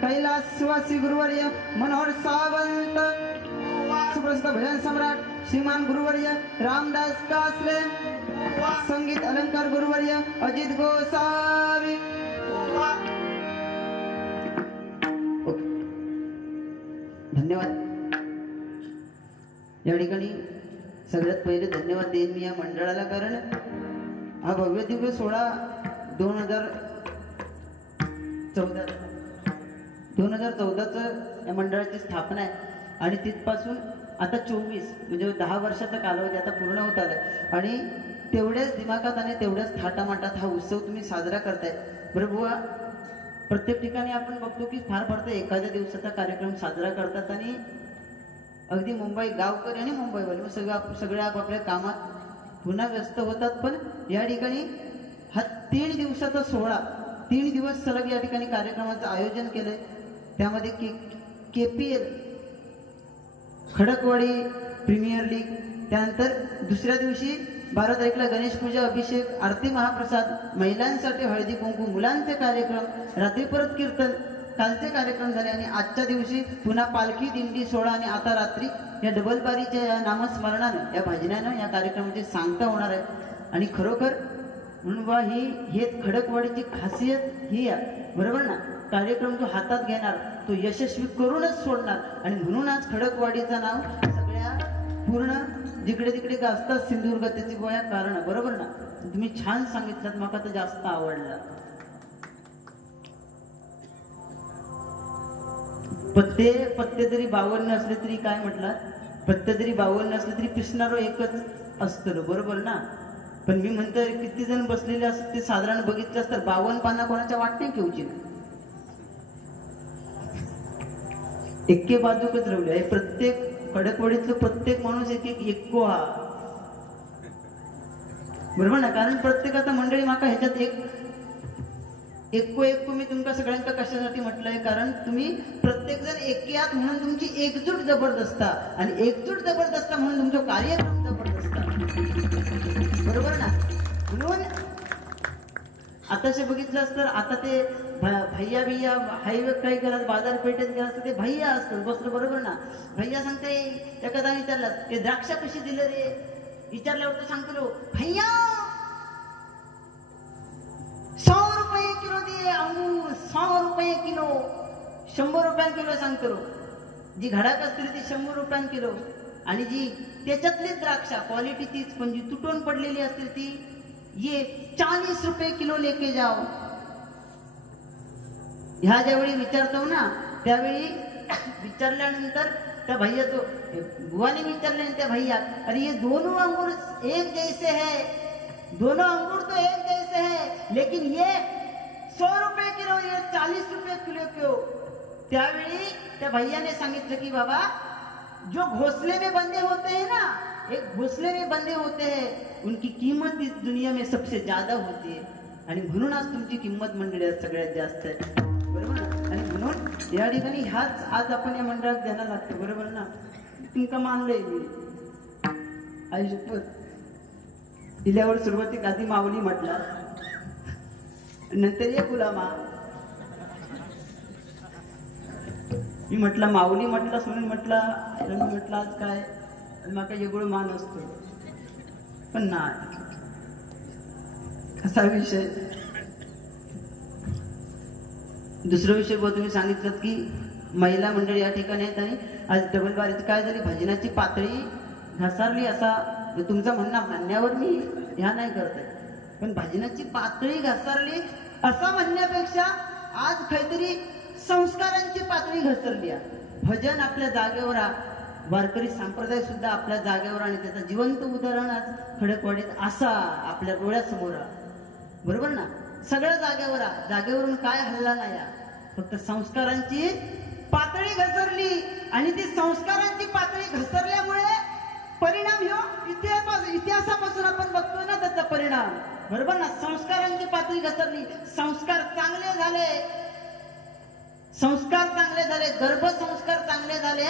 कैलासवासी गुरुवर्य मनोहर सावंत सुप्रसिद्ध भजन सम्राट श्रीमान गुरुवर्य रामदास कासले संगीत अलंकार गुरुवर्य अजित गोसावी. धन्यवाद. या ठिकाणी सगळ्यात पहिले धन्यवाद देईन मी या मंडळाला, कारण हा भव्य दिव्य सोहळा 2014चं या मंडळाची स्थापना आहे आणि तिथपासून आता 24 म्हणजे 10 वर्षाचा कालावधी आता पूर्ण होत आलाय आणि तेवढ्याच दिमागात आणि तेवढ्याच थाटामाटात हा उत्सव तुम्ही साजरा करताय. बरं बुवा, प्रत्येक ठिकाणी आपण बघतो की फार फार तर एखाद्या दिवसाचा कार्यक्रम साजरा करतात आणि अगदी मुंबई गावकरी आणि मुंबईवाले सगळे आपापल्या कामात पुन्हा व्यस्त होतात. पण या ठिकाणी हा 3 दिवसाचा सोहळा 3 दिवस सलग या ठिकाणी कार्यक्रमाचं आयोजन केलंय. त्यामध्ये KPL खडकवाडी प्रीमियर लीग, त्यानंतर दुसऱ्या दिवशी 12 तारीखला गणेश पूजा, अभिषेक, आरती, महाप्रसाद, महिलांसाठी हळदी कुंकू, मुलांचे कार्यक्रम, रात्री परत कीर्तन, कालचे कार्यक्रम झाले आणि आजच्या दिवशी पुन्हा पालखी दिंडी सोहळा आणि आता रात्री या डबलबारीच्या या नामस्मरणानं या भजनानं या कार्यक्रमाची सांगता होणार आहे. आणि खरोखर म्हणून बा हे खडकवाडीची खासियत ही आहे, बरोबर ना. कार्यक्रम जो हातात घेणार तो यशस्वी करूनच सोडणार आणि म्हणून आज खडकवाडीचं नाव सगळ्या पूर्ण जिकडे तिकडे गाजतात सिंधुदुर्ग त्याची गोया कारण, बरोबर ना. तुम्ही छान सांगितलं, मला तर जास्त आवडलं. पत्ते पत्ते जरी 52 असले तरी काय म्हटलं, पत्ते जरी 52 असले तरी पिसणारो एकच असतं, बरोबर ना? पण मी म्हणतोय किती जण बसलेले असतात ते साधारण बघितलं तर 52 पाना कोणाच्या वाट नाही ठेवची ना, एक्के बाजूकच रवले आहे. प्रत्येक खडकवाडीतलं प्रत्येक माणूस एक एक एक्को हा, बरोबर ना? कारण प्रत्येकाचा मंडळी माका ह्याच्यात एक्को मी तुमका सगळ्यांका कशासाठी म्हटलंय, कारण तुम्ही प्रत्येक जण एकी आहात म्हणून तुमची एकजूट जबरदस्त आणि एकजूट जबरदस्त म्हणून तुमचं कार्यक्रम जबरदस्त, बरोबर ना? म्हणून आताशे बघितलं तर आता ते भैया बिया हायवे काही करत बाजारपेठेत गेला ते भैया असतात बसलं, बरोबर ना? भैया सांगते एखादा विचारला ते द्राक्ष कशी दिलं रे, विचारल्यावर तो सांगतो भैया 100 रुपये किलो दे अंगूर, 100 रुपये किलो, 100 रुपये किलो सांगतो. जी घडाक असते ती 100 रुपये किलो आणि जी त्याच्यातली द्राक्ष क्वालिटी तीच पण जी तुटून पडलेली असते ती ये 40 रुपये किलो लेके जाओ. ह्या ज्यावेळी विचारतो ना त्यावेळी विचारल्यानंतर त्या भैया तो बुवाने विचारले त्या भैया, अरे ये दोनों अंगूर एक जैसे है, दोनों अंगूर तो एक जैसे है, लेकिन ये 100 रुपये किलो, ये 40 रुपये किलो क्यों? त्यावेळी त्या भैया ने सांगितलं की बाबा जो घोंसले में बंधे होते हैं ना, एक घोंसले में बंधे होते हैं उनकी कीमत इस दुनिया में सबसे ज्यादा होती है आणि म्हणून आज तुमची किंमत मंडळी सगळ्यात जास्त आहे, बरोबर ना? आणि म्हणून या ठिकाणी ह्याच आज आपण या मंडळात द्यायला लागतो, बरोबर ना? तुमका मानलंय मी आयुष्यभर दिल्यावर सुरुवातीक आधी माऊली म्हटला, नंतर ये गुलामा. मी म्हटलं माऊली म्हटलं म्हणून म्हटलं मी म्हटलं आज काय माका एवढं मान असतो, पण नाही कसा विषय. दुसरा विषय बघ तुम्ही सांगितलं की महिला मंडळी या ठिकाणी आहेत आणि आज डबल बारीची काय झाली, भजनाची पातळी घसारली असा तुमचा म्हणण्यावर मी ह्या नाही करत आहे, पण भजनाची पातळी घसरली असं म्हणण्यापेक्षा आज काहीतरी संस्कारांची पातळी घसरली आहे. भजन आपल्या जागेवर, वारकरी संप्रदाय सुद्धा आपल्या जागेवर आणि त्याचं जिवंत उदाहरण आज खडकवाडीत असा आपल्या डोळ्यासमोर, बरोबर ना? सगळ्या जागेवरून काय हल्ला नाही, फक्त संस्कारांची पातळी घसरली आणि ती संस्कारांची पातळी घसरल्यामुळे परिणाम ह्यो इतिहासापासून आपण बघतोय ना त्याचा परिणाम, बरोबर ना? संस्कारांची पातळी घसरली, संस्कार चांगले झाले, गर्भसंस्कार चांगले झाले.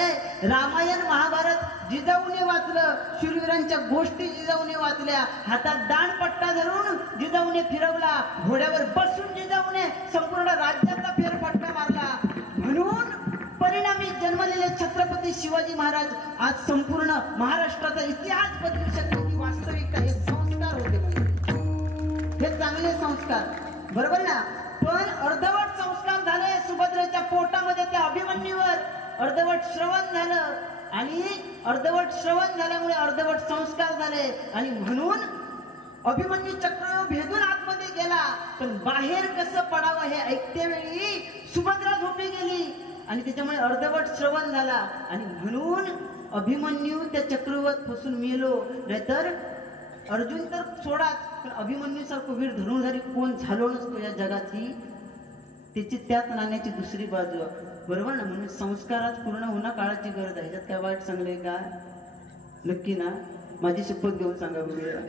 रामायण महाभारत जिजाऊने वाचलं, शूरवीरांच्या गोष्टी जिजाऊने वाचल्या, हातात दांडपट्टा धरून जिजाऊने फिरवला, घोड्यावर बसून जिजाऊने संपूर्ण राज्याचा फेरफटका मारला. म्हणून परिणामी जन्मलेले छत्रपती शिवाजी महाराज आज संपूर्ण महाराष्ट्राचा इतिहास बदलू शकले की वास्तविकता हे संस्कार होते, हे चांगले संस्कार, बरोबर ना? पण अर्धवट संस्कार झाले सुभद्रेच्या पोटामध्ये त्या अभिमन्यूवर, अर्धवट श्रवण झालं आणि अर्धवट श्रवण झाल्यामुळे अर्धवट संस्कार झाले आणि म्हणून अभिमन्यू चक्रव्यूह भेदून आतमध्ये गेला, पण बाहेर कसं पडावं हे ऐकते वेळी सुभद्रा झोपी गेली आणि त्याच्यामुळे अर्धवट श्रवण झाला आणि म्हणून अभिमन्यू त्या चक्रव्यूहात फसून मेलो. नाहीतर अर्जुन तर सोडाच, पण अभिमन्यू सारखं वीर धनुर्धारी कोण झालो नसतो या जगातली. त्याची त्याच नाण्याची दुसरी बाजू, बरोबर ना? म्हणून संस्कारात पूर्ण होणं काळाची गरज आहे. ह्याच्यात काय वाईट सांगले का? नक्की ना? माझी शपथ घेऊन सांगा बघूया.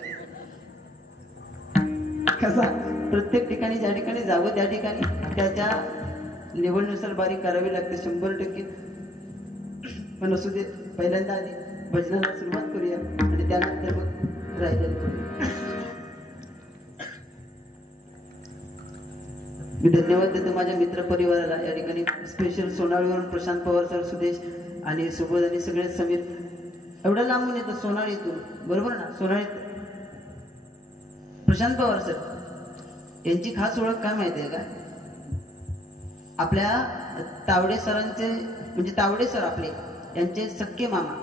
कसा प्रत्येक ठिकाणी ज्या ठिकाणी जावं त्या ठिकाणी त्याच्या लेवलनुसार बारीक करावी लागते 100%. पण असू दे, पहिल्यांदा आधी भजनाला सुरुवात करूया आणि त्यानंतर मग राहिलेलं करूया. मी धन्यवाद देतो माझ्या मित्र परिवाराला. या ठिकाणी स्पेशल सोनाळीवरून प्रशांत पवार सर, सुदेश आणि सुबोध आणि सगळे समीर एवढ्या लांबून येतात सोनाळीतून, बरोबर ना? सोनाळीत प्रशांत पवार सर यांची खास ओळख काय माहिती आहे का? आपल्या तावडे सरांचे म्हणजे तावडे सर आपले यांचे सख्खे मामा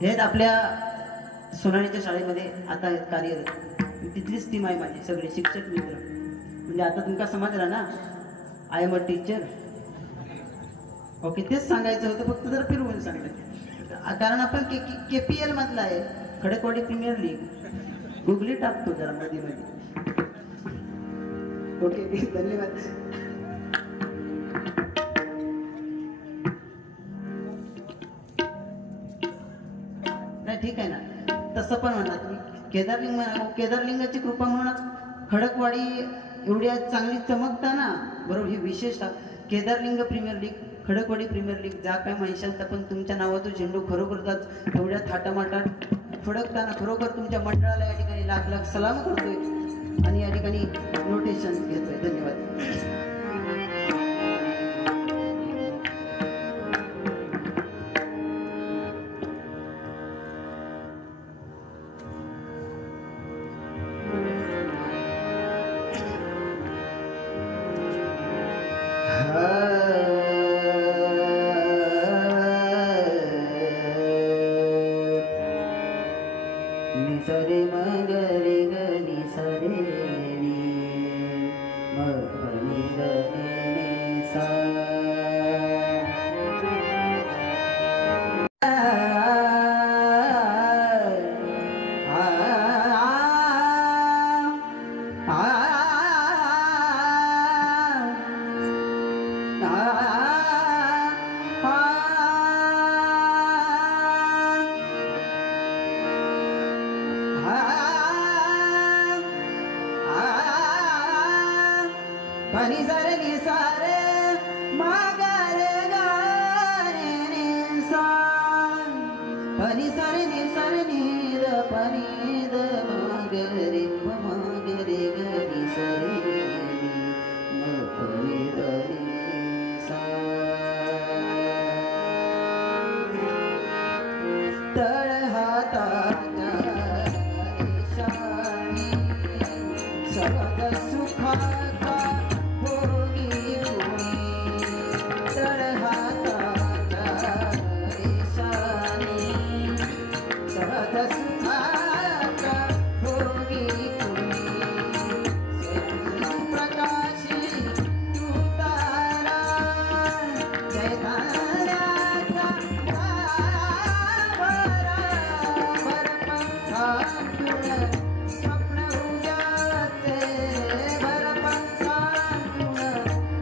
हे आपल्या सोनाळीच्या शाळेमध्ये आता आहेत कार्यरत. तिथलीच टीम आहे माझी, सगळे शिक्षक मित्र. म्हणजे आता तुमका समजला ना, I am a teacher. Okay, तेच सांगायचं होतं, फक्त जरा फिरवून सांगलं. कारण आपण KPL मधला आहे, खडकवाडी प्रीमियर लीग. गुगली टाकतो जरा मध्ये मध्ये. ओके, धन्यवाद. नाही ठीक आहे ना, तसं पण म्हणा तुम्ही. केदारलिंगाची कृपा म्हणूनच खडकवाडी एवढी आज चांगली चमकता ना. बरोबर, ही विशेषतः Kedarling premier league, Khadakwadi premier league, ज्या काय म्हणशाल पण तुमच्या नावातून झेंडू खरोखरच एवढ्या थाटामाटात फडकताना खरोखर तुमच्या मंडळाला या ठिकाणी लाख लाख सलाम करतोय आणि या ठिकाणी नोटेशन घेतोय. धन्यवाद. निसरे मगरे गनी सरे नी मगनी गनी सा. pani sare ni sare magare gare ni sa. pani sare ni da pani da magare magare gari sare ni ma pani da ni sa. तळ हाताच्या रेषानी सहज सुखाचा भोगी कोणी. तळ हाताच्या रेषानी सहज सुखाचा भोगी कोणी. स्वयंप्रकाशी तू तारा जयताऱ्याचा स्वप्न उद्याचे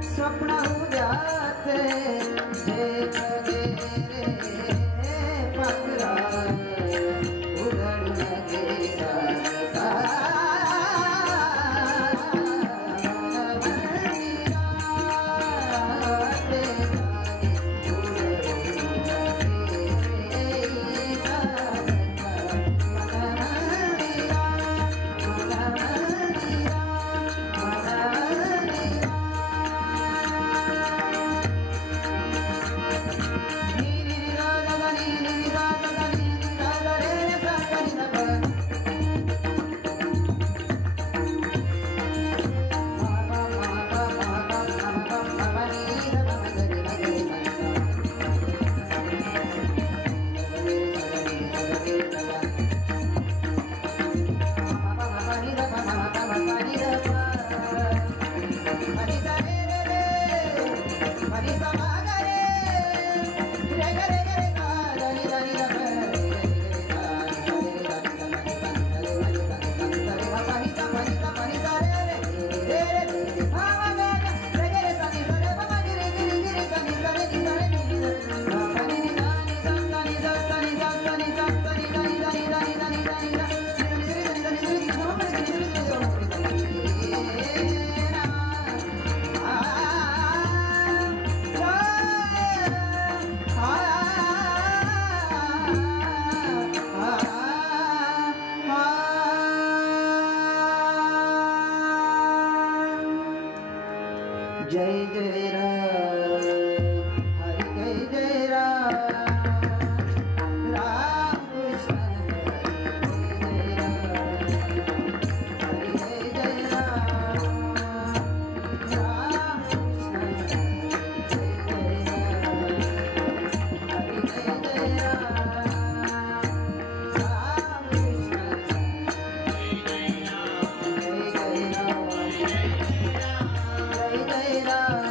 स्वप्न उद्याचे पाकरा उघडून जय जय राम हरि जय जय राम राम कृष्ण जय जय राम हरि जय जय राम राम कृष्ण जय जय राम हरि जय जय राम राम कृष्ण जय जय राम जय जय राम.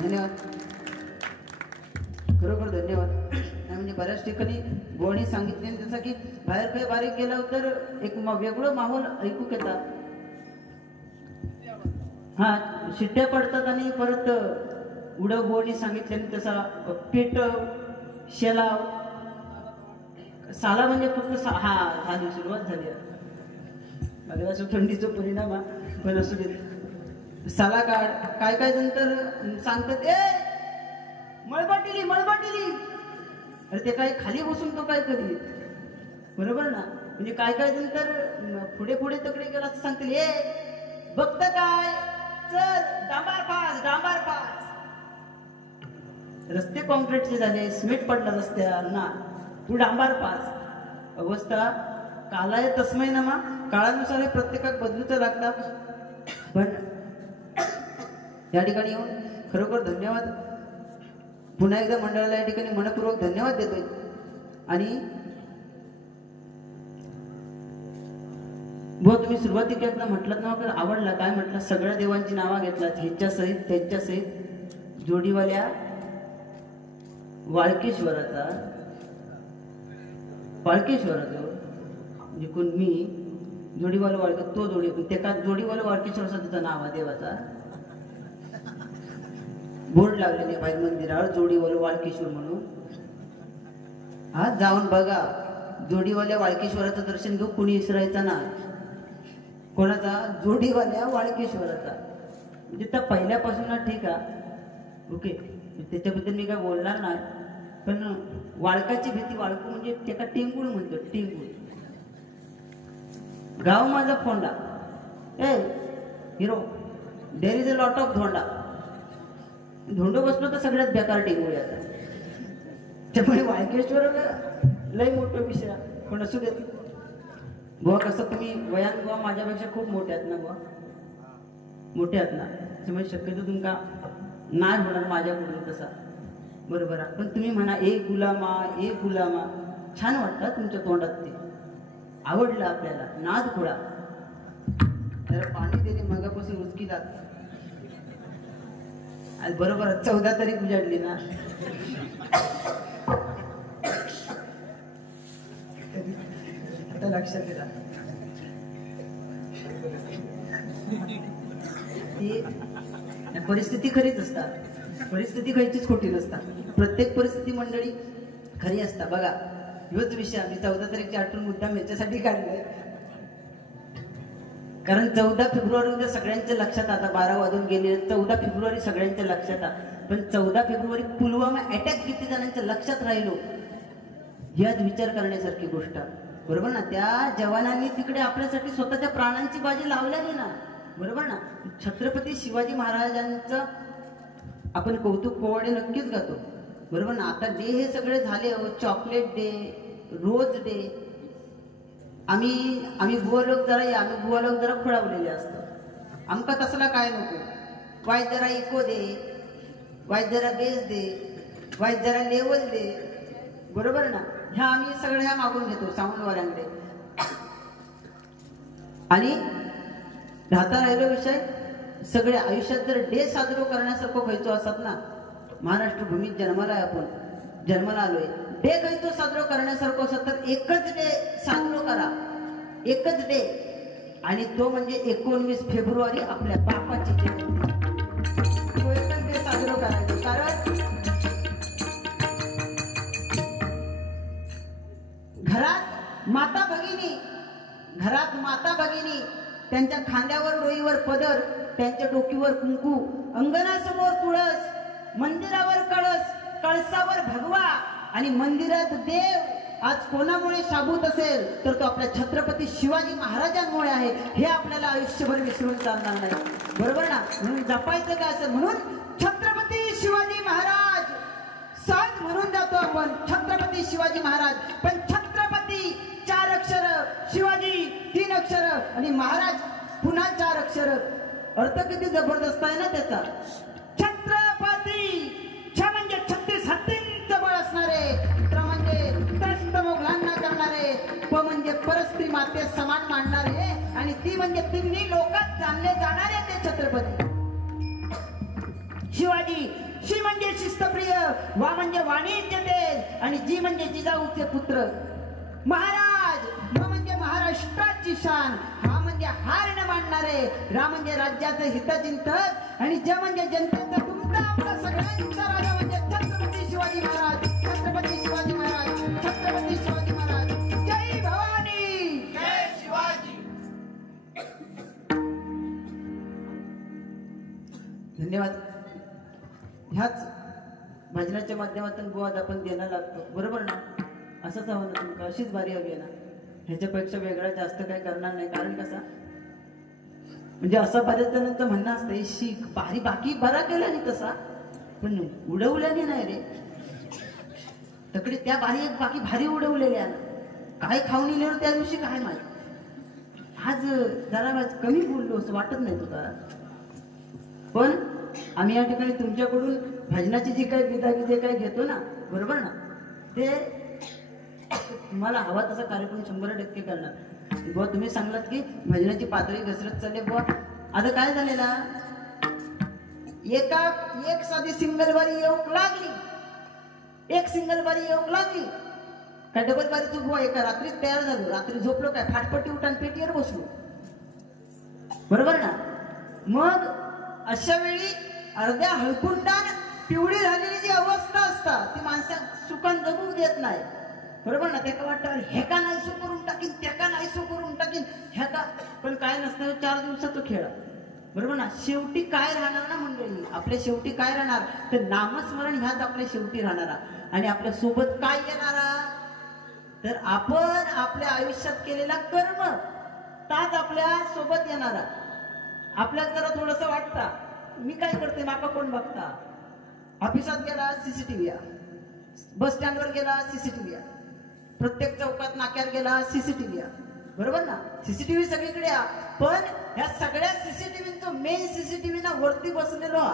धन्यवाद. खरोखर धन्यवाद. म्हणजे बऱ्याच ठिकाणी गोणी सांगितले जसं की बाहेर काही बारीक गेलं तर एक वेगळं माहोल ऐकू येतात. हा शिट्ट्या पडतात आणि परत उडव गोणी सांगितल्याने तसा पीठ शेलाव साला म्हणजे फक्त हा झाली सुरुवात झाली. मला असं थंडीचा परिणाम पण असू दे. साला काढ काय काय नंतर सांगतात ए मळबाटिली मळबाटिली. अरे ते काय खाली बसून तो काय करी बरोबर ना. म्हणजे काय काय नंतर पुढे पुढे तकडे गेला असं सांगतील ए बघत काय चल डांबार पास डांबार पास. रस्ते कॉन्क्रीटचे झाले सिमेंट पडला रस्त्यांना तू डांबार पास. अवस्था कालाय तस्मै नमा काळानुसार हे प्रत्येकात बदलूच लागतात. पण या ठिकाणी येऊन खरोखर धन्यवाद. पुन्हा एकदा मंडळाला या ठिकाणी मनपूर्वक धन्यवाद देतोय. आणि बुवा तुम्ही सुरुवातीला एकदा म्हटलं ना तर आवडला काय म्हटलं सगळ्या देवांची नावं घेतलात ह्याच्या सहित त्यांच्या सहित जोडीवाल्या वाळकेश्वराचा म्हणजे कोण मी जोडीवाला वाळके तो जोडी ते का जोडीवाला वाळकेश्वराचा त्याचं नाव आहे देवाचा बोर्ड लागलेले बाहेर मंदिरावर जोडीवाला वाळकेश्वर म्हणून. हा जाऊन बघा जोडीवाल्या वाळकेश्वराचं दर्शन घेऊ. कुणी विसरायचं ना कोणाचा जोडीवाल्या वाळकेश्वराचा. म्हणजे त्या पहिल्यापासून ना ठीक आहे ओके त्याच्याबद्दल मी काय बोलणार नाही. पण वाळकाची भीती वाळकू म्हणजे त्याला टिंगूळ म्हणतो टिंगूळ. गाव माझा फोंडा ए hero there is a lot of धोंडा. धोंडो बसलो तर सगळ्यात बेकार टिंगूळ आता. त्यामुळे वाळकेश्वर लय मोठं विषय पण असू देत. बुवा कसं तुम्ही वयान बुवा माझ्यापेक्षा खूप मोठे आहेत ना बुवा मोठे आहेत ना त्यामुळे शक्यतो तुमका नाही होणार माझ्याकडून तसा बरोबर आहे. पण तुम्ही म्हणा एक गुलामा छान वाटतं तुमच्या तोंडात ते आवडलं आपल्याला नाद खुळा. तर पाणी दिले मगापासून उचकी जात आज बरोबर 14 तारीख उजाडली ना. आता लक्षात येईल परिस्थिती खरीच असतात. परिस्थिती खरीचीच खोटी नसतात. प्रत्येक परिस्थिती मंडळी खरी असतात. बघा ह्योच विषय आम्ही 14 तारीखची आठवण मुद्दाम याच्यासाठी काढलाय कारण 14 फेब्रुवारी उद्या सगळ्यांच्या लक्षात आता 12 वाजून गेले. 14 फेब्रुवारी सगळ्यांच्या लक्षात पण 14 फेब्रुवारी पुलवामा अटॅक किती जणांच्या लक्षात राहिलो याच विचार करण्यासारखी गोष्ट बरोबर ना. त्या जवानांनी तिकडे आपल्यासाठी स्वतःच्या प्राणांची बाजी लावल्याने ना बरोबर ना. छत्रपती शिवाजी महाराजांचं आपण कौतुक पोवाडे नक्कीच गातो बरोबर ना. आता डे हे सगळे झाले चॉकलेट डे रोज डे. आम्ही बुवा लोक जरा खुळावलेले असतो. आमका तसला काय नको. वाईट जरा इको दे वाईट जरा बेस दे वाईट जरा लेवल दे बरोबर ना. ह्या आम्ही सगळ्या मागून घेतो साऊंडवाल्यांकडे. आणि राहता राहिलो विषय सगळे आयुष्यात जर डे साजरा करण्यासारखं खायचो असतात ना महाराष्ट्र भूमीत जन्माला आपण जन्माला आलोय. डे खायचो साजरा करण्यासारखं असत तर एकच डे साजरा करा एकच डे आणि तो म्हणजे 19 फेब्रुवारी आपल्या बापाची जयंती. तो एकच डे साजरा करायचो कारण घरात माता भगिनी त्यांच्या खांद्यावर डोईवर पदर त्यांच्या डोकीवर कुंकू अंगणासमोर तुळस मंदिरावर कळस कळसावर भगवा आणि मंदिरात देव आज कोणामुळे शाबूत असेल तर तो आपल्या छत्रपती शिवाजी महाराजांमुळे आहे. हे आपल्याला आयुष्यभर विसरून चालणार नाही बरोबर ना. म्हणून जपायचं काय असं म्हणून छत्रपती शिवाजी महाराज सात म्हणून जातो आपण छत्रपती शिवाजी महाराज. पण छत्रपती 4 अक्षर शिवाजी 3 अक्षर आणि महाराज पुन्हा 4 अक्षर. अर्थ किती जबरदस्त आहे ना त्याचा. छत्रपती छ म्हणजे 36 हत्तींचं बळ असणारे त्र म्हणजे त्रस्त मोगलांना करणारे प म्हणजे परस्त्री माते समान मांडणारे आणि ती म्हणजे तिन्ही लोकात जाणले जाणारे ते छत्रपती शिवाजी शिवाजी, शी म्हणजे शिस्तप्रिय, वा म्हणजे वाणिज्य तेज आणि जी म्हणजे जिजाऊचे पुत्र. महाराज, म म्हणजे महाराष्ट्राची शान, हा म्हणजे हार न मानणारे, रा म्हणजे राज्याचे हितचिंतक आणि ज म्हणजे जनतेचा तुमचा आपला सगळ्यांचा राजा म्हणजे छत्रपती शिवाजी महाराज. छत्रपती शिवाजी महाराज, छत्रपती शिवाजी महाराज. जय भवानी, जय शिवाजी. धन्यवाद. ह्याच भजनाच्या माध्यमातून बुवाद आपण द्यायला लागतो, बरोबर ना? असंच हवं ना तुमका, अशीच बारी हवी आहे ना? ह्याच्यापेक्षा वेगळा जास्त काही करणार नाही. कारण कसा, म्हणजे असं बऱ्याच जणांचं म्हणणं असतं, शिक बारी बाकी बरा केला नाही तसा, पण उडवल्याने नाही रे. तकडे त्या बारी एक बाकी भारी उडवलेल्या काय खाऊन इलेलो त्या दिवशी काय माहिती. आज जरा कमी बोललो असं वाटत नाही तुला, पण आम्ही या ठिकाणी तुमच्याकडून भजनाची जी काही विदागी जे काही घेतो ना, बरोबर ना, ते तुम्हाला हवा तसा कार्यक्रम 100% करणार. बुवा तुम्ही सांगलात की भजनाची पातळी घसरत चालली. बुवा आता काय झालेला, एक साधी सिंगल बारी येऊक लागली, एक सिंगल बारी येऊक लागली काय डबल बारी तू बुवा एका रात्रीत तयार झालो. रात्री झोपलो काय, फाटपट्टी उठान पेटीवर बसलो, बरोबर ना? मग अशा वेळी अर्ध्या हळकुंडान पिवळी झालेली जी अवस्था असतात ती माणसा सुखान जगू देत नाही, बरोबर ना? त्याला वाटतं हे का नाही सो करून टाकीन, त्या का नाही सो करून टाकीन, ह्या का. पण काय नसतं, 4 दिवसाचा खेळ, बरोबर ना? शेवटी काय राहणार ना मंडळी, आपल्या शेवटी काय राहणार तर नामस्मरण ह्याच आपल्या शेवटी राहणारा. आणि आपल्या सोबत काय येणारा तर आपण आपल्या आयुष्यात केलेला कर्म ताच आपल्या सोबत येणारा. आपल्याला जरा थोडस वाटतं मी काय करते, माका कोण बघता. ऑफिसात गेला सीसीटीव्ही, बस स्टँडवर गेला सीसीटीव्ही, प्रत्येक चौकात नाक्यावर गेला सीसीटीव्ही, बरोबर ना? सीसीटीव्ही सगळीकडे. पण ह्या सगळ्या सीसीटीव्हीचं मेन सीसीटीव्ही ना वरती बसलेलो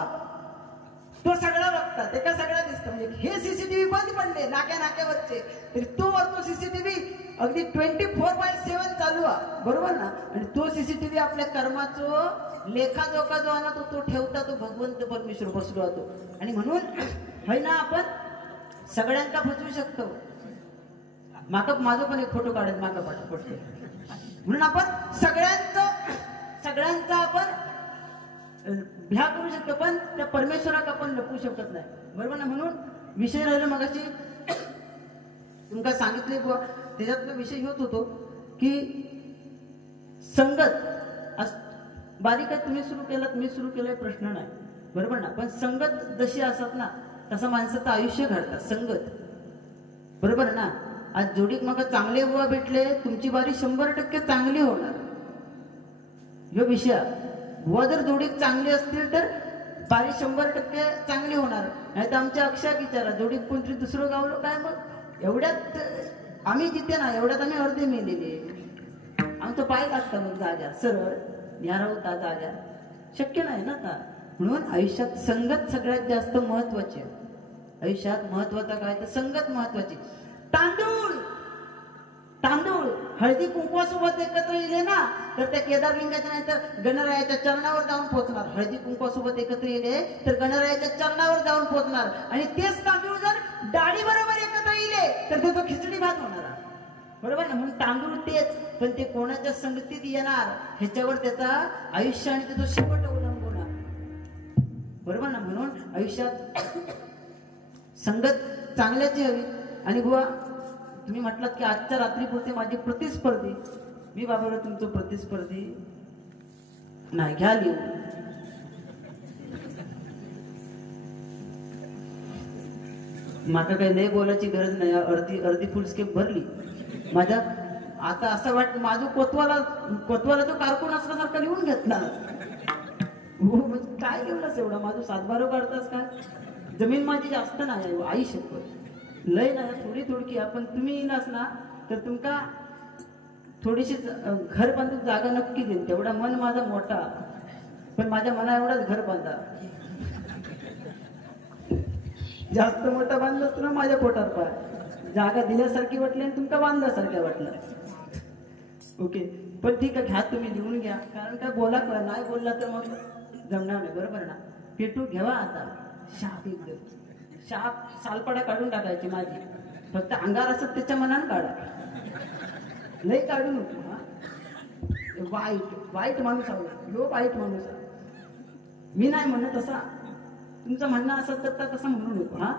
तो सगळा बघता, ते का सगळा दिसतं. म्हणजे हे सीसीटीव्ही बंद पडले नाक्यावरचे, तरी तो वरतो सीसीटीव्ही अगदी 24/7 चालू आहे, बरोबर ना? आणि तो सीसीटीव्ही आपल्या कर्माचं लेखाजोखा जो आहे ना तो ठेवता, तो भगवंत परमेश्वर बसलो होतो. आणि म्हणून है ना आपण सगळ्यांना फसवू शकतो. माझं पण एक फोटो काढत माका पडतो, म्हणून आपण सगळ्यांचा आपण भ्या करू शकतो, पण त्या परमेश्वराक आपण लपवू शकत नाही, बरोबर ना? म्हणून विषय राहिला मगाशी तुमका सांगितले बुवा, त्याच्यातला विषय होत होतो की संगत बारीक आहे. तुम्ही सुरू केलं, मी सुरू केलंय, प्रश्न नाही, बरोबर ना? पण संगत जशी असतात ना तसं माणसाचं आयुष्य घडतात संगत, बरोबर ना? आज जोडीक मग चांगले बुवा भेटले, तुमची बारी 100% चांगली होणार. ह्यो विषय बुवा जर जोडीक चांगली असतील तर बारी 100% चांगली होणार. नाही तर आमच्या अक्षाक विचारा, जोडीक कोणतरी दुसरं गावलो काय, मग एवढ्यात आम्ही जिथे ना एवढ्यात आम्ही अर्धे मेलेले. आमचं पाय लागतं मग जाग्या सरळ ह्या होता जाग्या, शक्य नाही ना आता. म्हणून आयुष्यात संगत सगळ्यात जास्त महत्वाची. आयुष्यात महत्वाचा काय तर संगत महत्वाची. तांदूळ हळदी कुंकवासोबत एकत्र येले ना तर त्या केदारलिंगाच्या नाही तर गणरायाच्या चरणावर जाऊन पोहोचणार. हळदी कुंकवासोबत एकत्र येले तर गणरायाच्या चरणावर जाऊन पोहोचणार. आणि तेच तांदूळ जर डाळी बरोबर एकत्र येले तर त्याचा खिचडी भात होणार, बरोबर ना? म्हणून तांदूळ तेच, पण ते कोणाच्या संगतीत येणार ह्याच्यावर त्याचा आयुष्य आणि त्याचा शेवट अवलंबून आहे, बरोबर ना? म्हणून आयुष्यात संगत चांगल्याची हवी. आणि बुवा तुम्ही म्हटलात की आजच्या रात्रीपुरते माझी प्रतिस्पर्धी, मी बाबा तुमचं प्रतिस्पर्धी नाही, घ्या लिहू. माका काही लय बोलायची गरज नाही, अर्धी फुल स्केप भरली माझ्या. आता असं वाटत माझं कोतवाला तो कारकून असल्यासारखा लिहून घेतला. हो म्हणजे काय लिहूनच एवढा, माझं 7-12 काढतास काय? जमीन माझी जास्त नाही, आई शकत लय नाही, थोडी थोडकी. आपण तुम्ही येणार ना तर तुमका थोडीशी घर बांधून जागा नक्की देईल, तेवढा मन माझा मोठा, पण माझ्या मना एवढाच घर बांधा. जास्त मोठा बांधलास ना माझ्या पोटात पाय, जागा दिल्यासारखी वाटली आणि तुमका बांधल्यासारख्या वाटलं. ओके, पण ठीक आहे, घ्या तुम्ही लिहून घ्या. कारण काय बोला नाही बोलला तर मग जमणार नाही, बरोबर ना? पेटू घ्यावा आता शाप एकदम शाप सालपाडा काढून टाकायची माझी. फक्त अंगार असत त्याच्या मनानं काढा, लय काढू नको. हा वाईट वाईट माणूस आहो, यो वाईट माणूस आहे. मी नाही म्हणत तसा, तुमचं म्हणणं असं तर तसं म्हणू नको. हा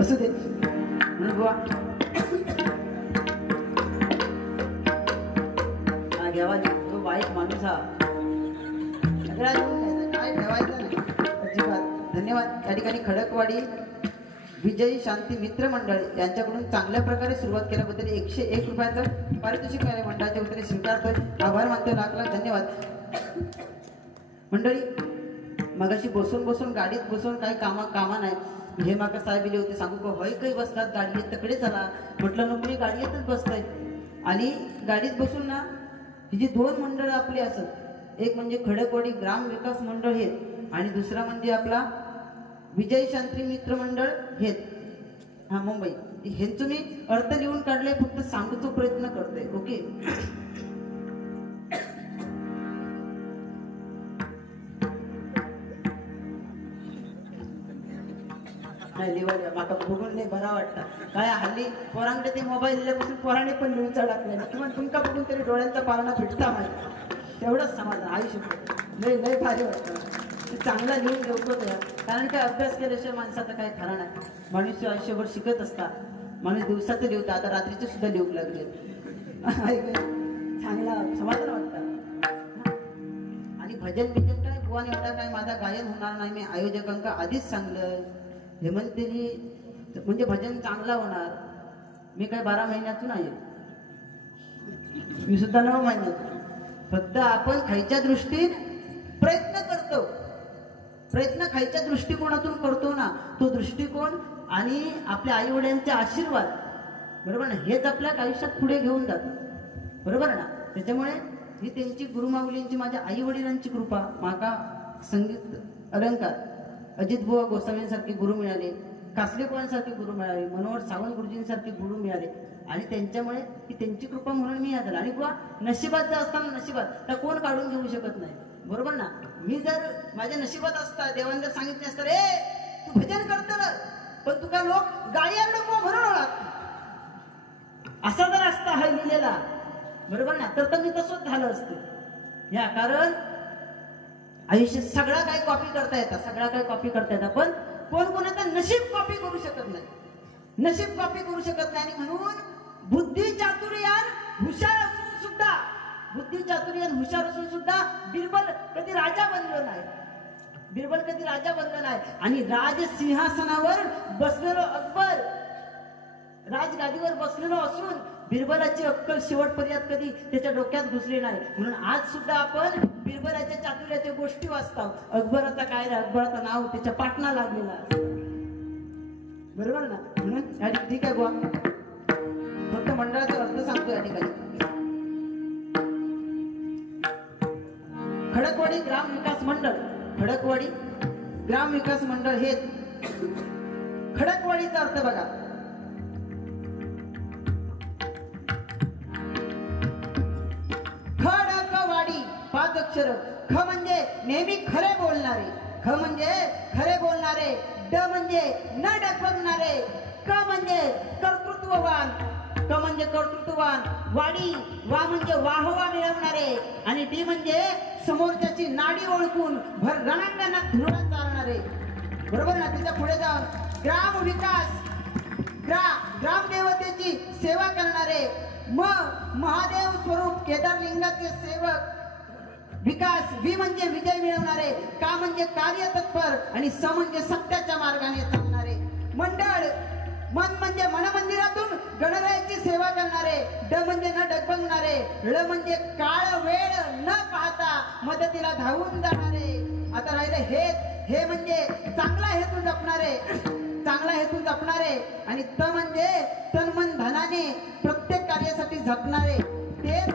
असू दे म्हणून बुवा हा घ्यावा, तो वाईट माणूस हा सगळ्या काय ठेवायचं नाही अजिबात. धन्यवाद. या ठिकाणी खडकवाडी विजयी शांती मित्र मंडळ यांच्याकडून चांगल्या प्रकारे सुरुवात केल्याबद्दल 101 रुपयाचं पारितोषिक मिळाले. मंडळाच्या वतीने स्वीकारतोय, आभार मानतोय, लाख लाख धन्यवाद. मंडळी मगाशी बसून गाडीत बसून काही कामा नाही. हे माका साहेब दिले होते, सांगू का होय काही बसतात गाडी येत तकडे चला म्हटलं नको, मी गाडी येतच बसतोय. आणि गाडीत बसून ना ही जी 2 मंडळ आपली असत, एक म्हणजे खडकवाडी ग्राम विकास मंडळ हे आणि दुसरा म्हणजे आपला विजय शांती मित्र मंडळ हे हा मुंबई. ह्यांचं मी अर्थ लिहून काढले, फक्त सांगतो प्रयत्न करतोय. ओके नाही लिवायला माका बघून नाही बरा वाटतं. काय हल्ली पोरांकडे ते मोबाईल दिल्यापासून पोराने पण लिहूनचा टाकलाय, किंवा तुमका बघून तरी डोळ्यांचा पारणा फिटता माहिती, तेवढंच समाधान आयुष्य लय लय भारी वाटतं. ते चांगला लिहून ठेवतो त्या, कारण काय अभ्यास केल्याशिवाय माणसाचा काय खरा नाही. मनुष्य आयुष्यभर शिकत असता. माणूस दिवसाचं लिहता, आता रात्रीचे सुद्धा लिहूक लागले. चांगला समाधान वाटतं. आणि भजन बिजन काय बुवा एवढा काय माझा गायन होणार नाही, मी आयोजकांका आधीच सांगलं. हेमंतनी म्हणजे भजन चांगला होणार. मी काय 12 महिन्यातून आहे, मी सुद्धा 9 महिन्यातून. फक्त आपण खायच्या दृष्टीने प्रयत्न करतो, प्रयत्न खायच्या दृष्टिकोनातून करतो ना, तो दृष्टिकोन आणि आपल्या आई वडिलांचे आशीर्वाद, बरोबर ना, हेच आपल्या आयुष्यात पुढे घेऊन जातात, बरोबर ना. त्याच्यामुळे ही त्यांची गुरुमाऊलींची, माझ्या आई वडिलांची कृपा. माका संगीत अलंकार अजित बुवा गोसावींसारखे गुरु मिळाले, कासलेपोळांसारखे गुरु मिळाले, मनोहर सावंत गुरुजींसारखे गुरु मिळाले. आणि त्यांच्यामुळे ही त्यांची कृपा म्हणून मी झाला. आणि बुवा नशिबात जर असताना नशिबात तर कोण काढून घेऊ शकत नाही, बरोबर ना. मी जर माझ्या नशिबात असता, देवाने जर सांगितले असतं रे तू भजन करतो ना, पण तुका लोक गाळ्याकडे म्हणून ओळख, असा जर असता हा लिहिलेला, बरोबर ना, तर मी तसंच झालं असतं. या कारण आयुष्यात सगळा काही कॉपी करता येतात, सगळा काही कॉपी करता येतात, पण कोण कोणाचं नशीब कॉपी करू शकत नाही, नशीब कॉपी करू शकत नाही. आणि म्हणून बुद्धी चातुर्यान हुशार असून सुद्धा, बुद्धी चातुर्यान हुशार असून सुद्धा बिरबल कधी राजा बनलो नाही, बिरबल कधी राजा बनलो नाही. आणि राजसिंहासनावर बसलेलो अकबर, राजगादीवर बसलेलो असून बिरबलाची अक्कल शेवटपर्यंत कधी त्याच्या डोक्यात घुसली नाही. म्हणून आज सुद्धा आपण बिरबलाच्या चातुर्याच्या गोष्टी वाचतो. अकबराचा काय रे, अकबराचं नाव त्याच्या पाटणा लागलेला, बरोबर ना. म्हणून ठीक आहे बुवा, फक्त मंडळाचा अर्थ सांगतो या ठिकाणी. खडकवाडी ग्राम विकास मंडळ, खडकवाडी ग्राम विकास मंडळ हे खडकवाडीचा अर्थ बघा. खडकवाडी 5 अक्षर. ख म्हणजे नेहमी खरे बोलणारे, ख म्हणजे खरे बोलणारे, ड म्हणजे न डगमगणारे, क म्हणजे कर्तृत्ववान, क म्हणजे कर्तृत्ववान, वाडी, वा म्हणजे वाहवा मिळवणारे, आणि डी म्हणजे समोरच्याची नाडी ओळखून भर रणांगणात धुळण चालणारे, बरोबर ना. त्याच्या पुढे जाऊन ग्राम विकास, ग्रामदेवतेची सेवा करणारे, महादेव स्वरूप केदारलिंगाचे सेवक, विकास, वि म्हणजे विजय मिळवणारे, का म्हणजे कार्य तत्पर, आणि स म्हणजे सत्याच्या मार्गाने चालणारे. मंडळ, मन म्हणजे मनमंदिरातून गणरायाची सेवा करणारे, ड म्हणजे न डगमगणारे, ळ म्हणजे काळ वेळ न पाहता मदतीला धावून जाणारे. आता राहिले हे म्हणजे चांगला हेतू जपणारे, चांगला हेतू जपणारे, आणि त म्हणजे तन मन धनाने प्रत्येक कार्यासाठी झटणारे. तेच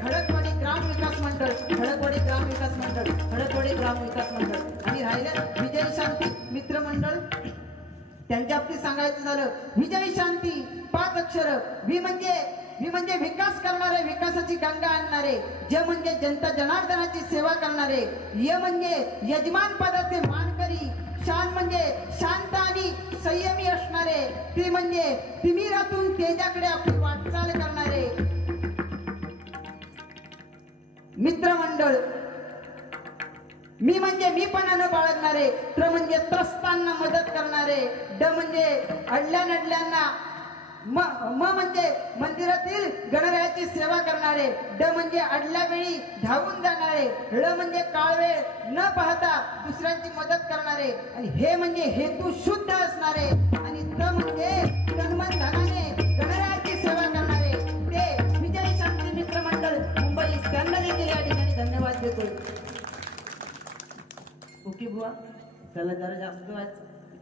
खडकवाडी ग्राम विकास मंडळ, खडकवाडी ग्राम विकास मंडळ, खडकवाडी ग्राम विकास मंडळ. आणि राहिलं विजय शांती मित्र मंडळ. त्यांच्या बाबतीत सांगायचं झालं, विजय शांती 5 अक्षर. वि म्हणजे मी म्हणजे विकास करणारे, विकासाची गंगा आणणारे. ज म्हणजे जनता जनार्दनाची सेवा करणारे. य म्हणजे यजमान पदाचे मानकरी. शान म्हणजे शांत आणि संयमी असणारे. ती म्हणजे तिमिरातून तेजाकडे आपली वाटचाल करणारे. मित्रमंडळ. मी म्हणजे मीपणानं बाळगणारे. त्र म्हणजे त्रस्तांना मदत करणारे. ड म्हणजे अडल्या नडल्यांना. म म्हणजे मंदिरातील गणरायाची सेवा करणारे. ड म्हणजे अडल्या वेळी धावून जाणारे. ळ म्हणजे काळवेळ न पाहता दुसऱ्यांची मदत करणारे. आणि हे म्हणजे हेतू शुद्ध असणारे. आणि त म्हणजे तनमन धनाने गणरायाची सेवा करणारे. ते विजय शांती मित्रमंडळ मुंबई त्यांना देखील या ठिकाणी धन्यवाद देतोय. ओके बुवा, त्याला जरा जास्त वाच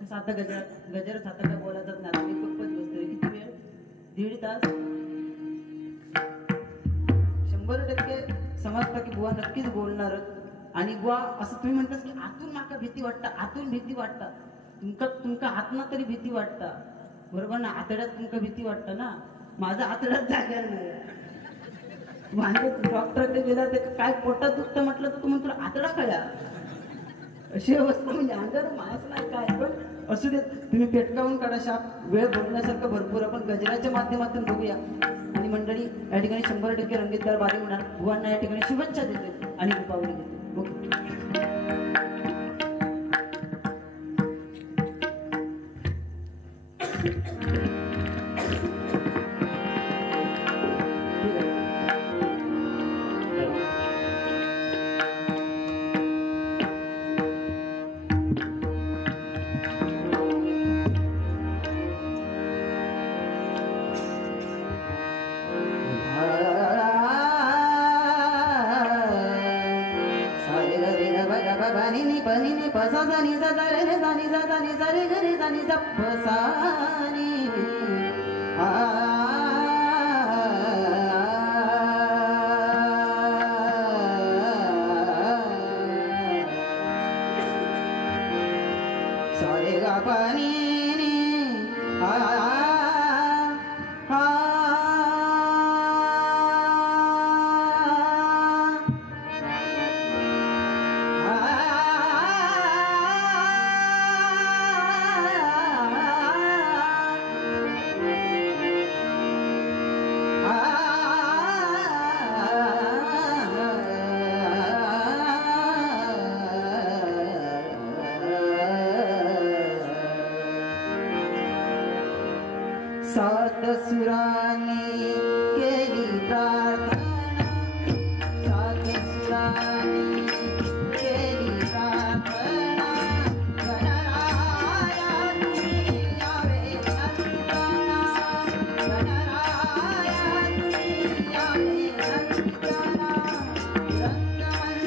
साता गजर साता का बोलायचा नाही. मी खूपच बसतोय. किती वेळ? 1.5 तास. 100% समजतं की बुवा नक्कीच बोलणार. आणि बुवा असं तुम्ही म्हणतास की आतून माका भीती वाटतं, आतून भीती वाटतं. तुमका आत्मा तरी भीती वाटतं, बरोबर ना? आतड्यात तुमका भीती वाटतं ना. माझं आतड्यात जागेल नाही. माझे डॉक्टरकडे गेला ते काय पोटात दुखतं म्हटलं तर तू म्हणतो आतडा खळ्या. अशी अवस्था म्हणजे अंगावर मास नाही काय. पण असू देत, तुम्ही पेटकावून काढा शाप. वेळ बघण्यासारखं भरपूर. आपण गजराच्या माध्यमातून बघूया. आणि मंडळी या ठिकाणी 100% रंगीतदार बारी होणार. भुवांना या ठिकाणी शुभेच्छा देते आणि रुपावली देते. ओके. सात सुरानी केली प्रार्थना. सात सुरानी केली प्रार्थना. गणराया तुम्ही यावे नंदना. गणराया तुम्ही यावे नंदना. रंगमंच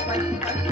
पाणी पाणी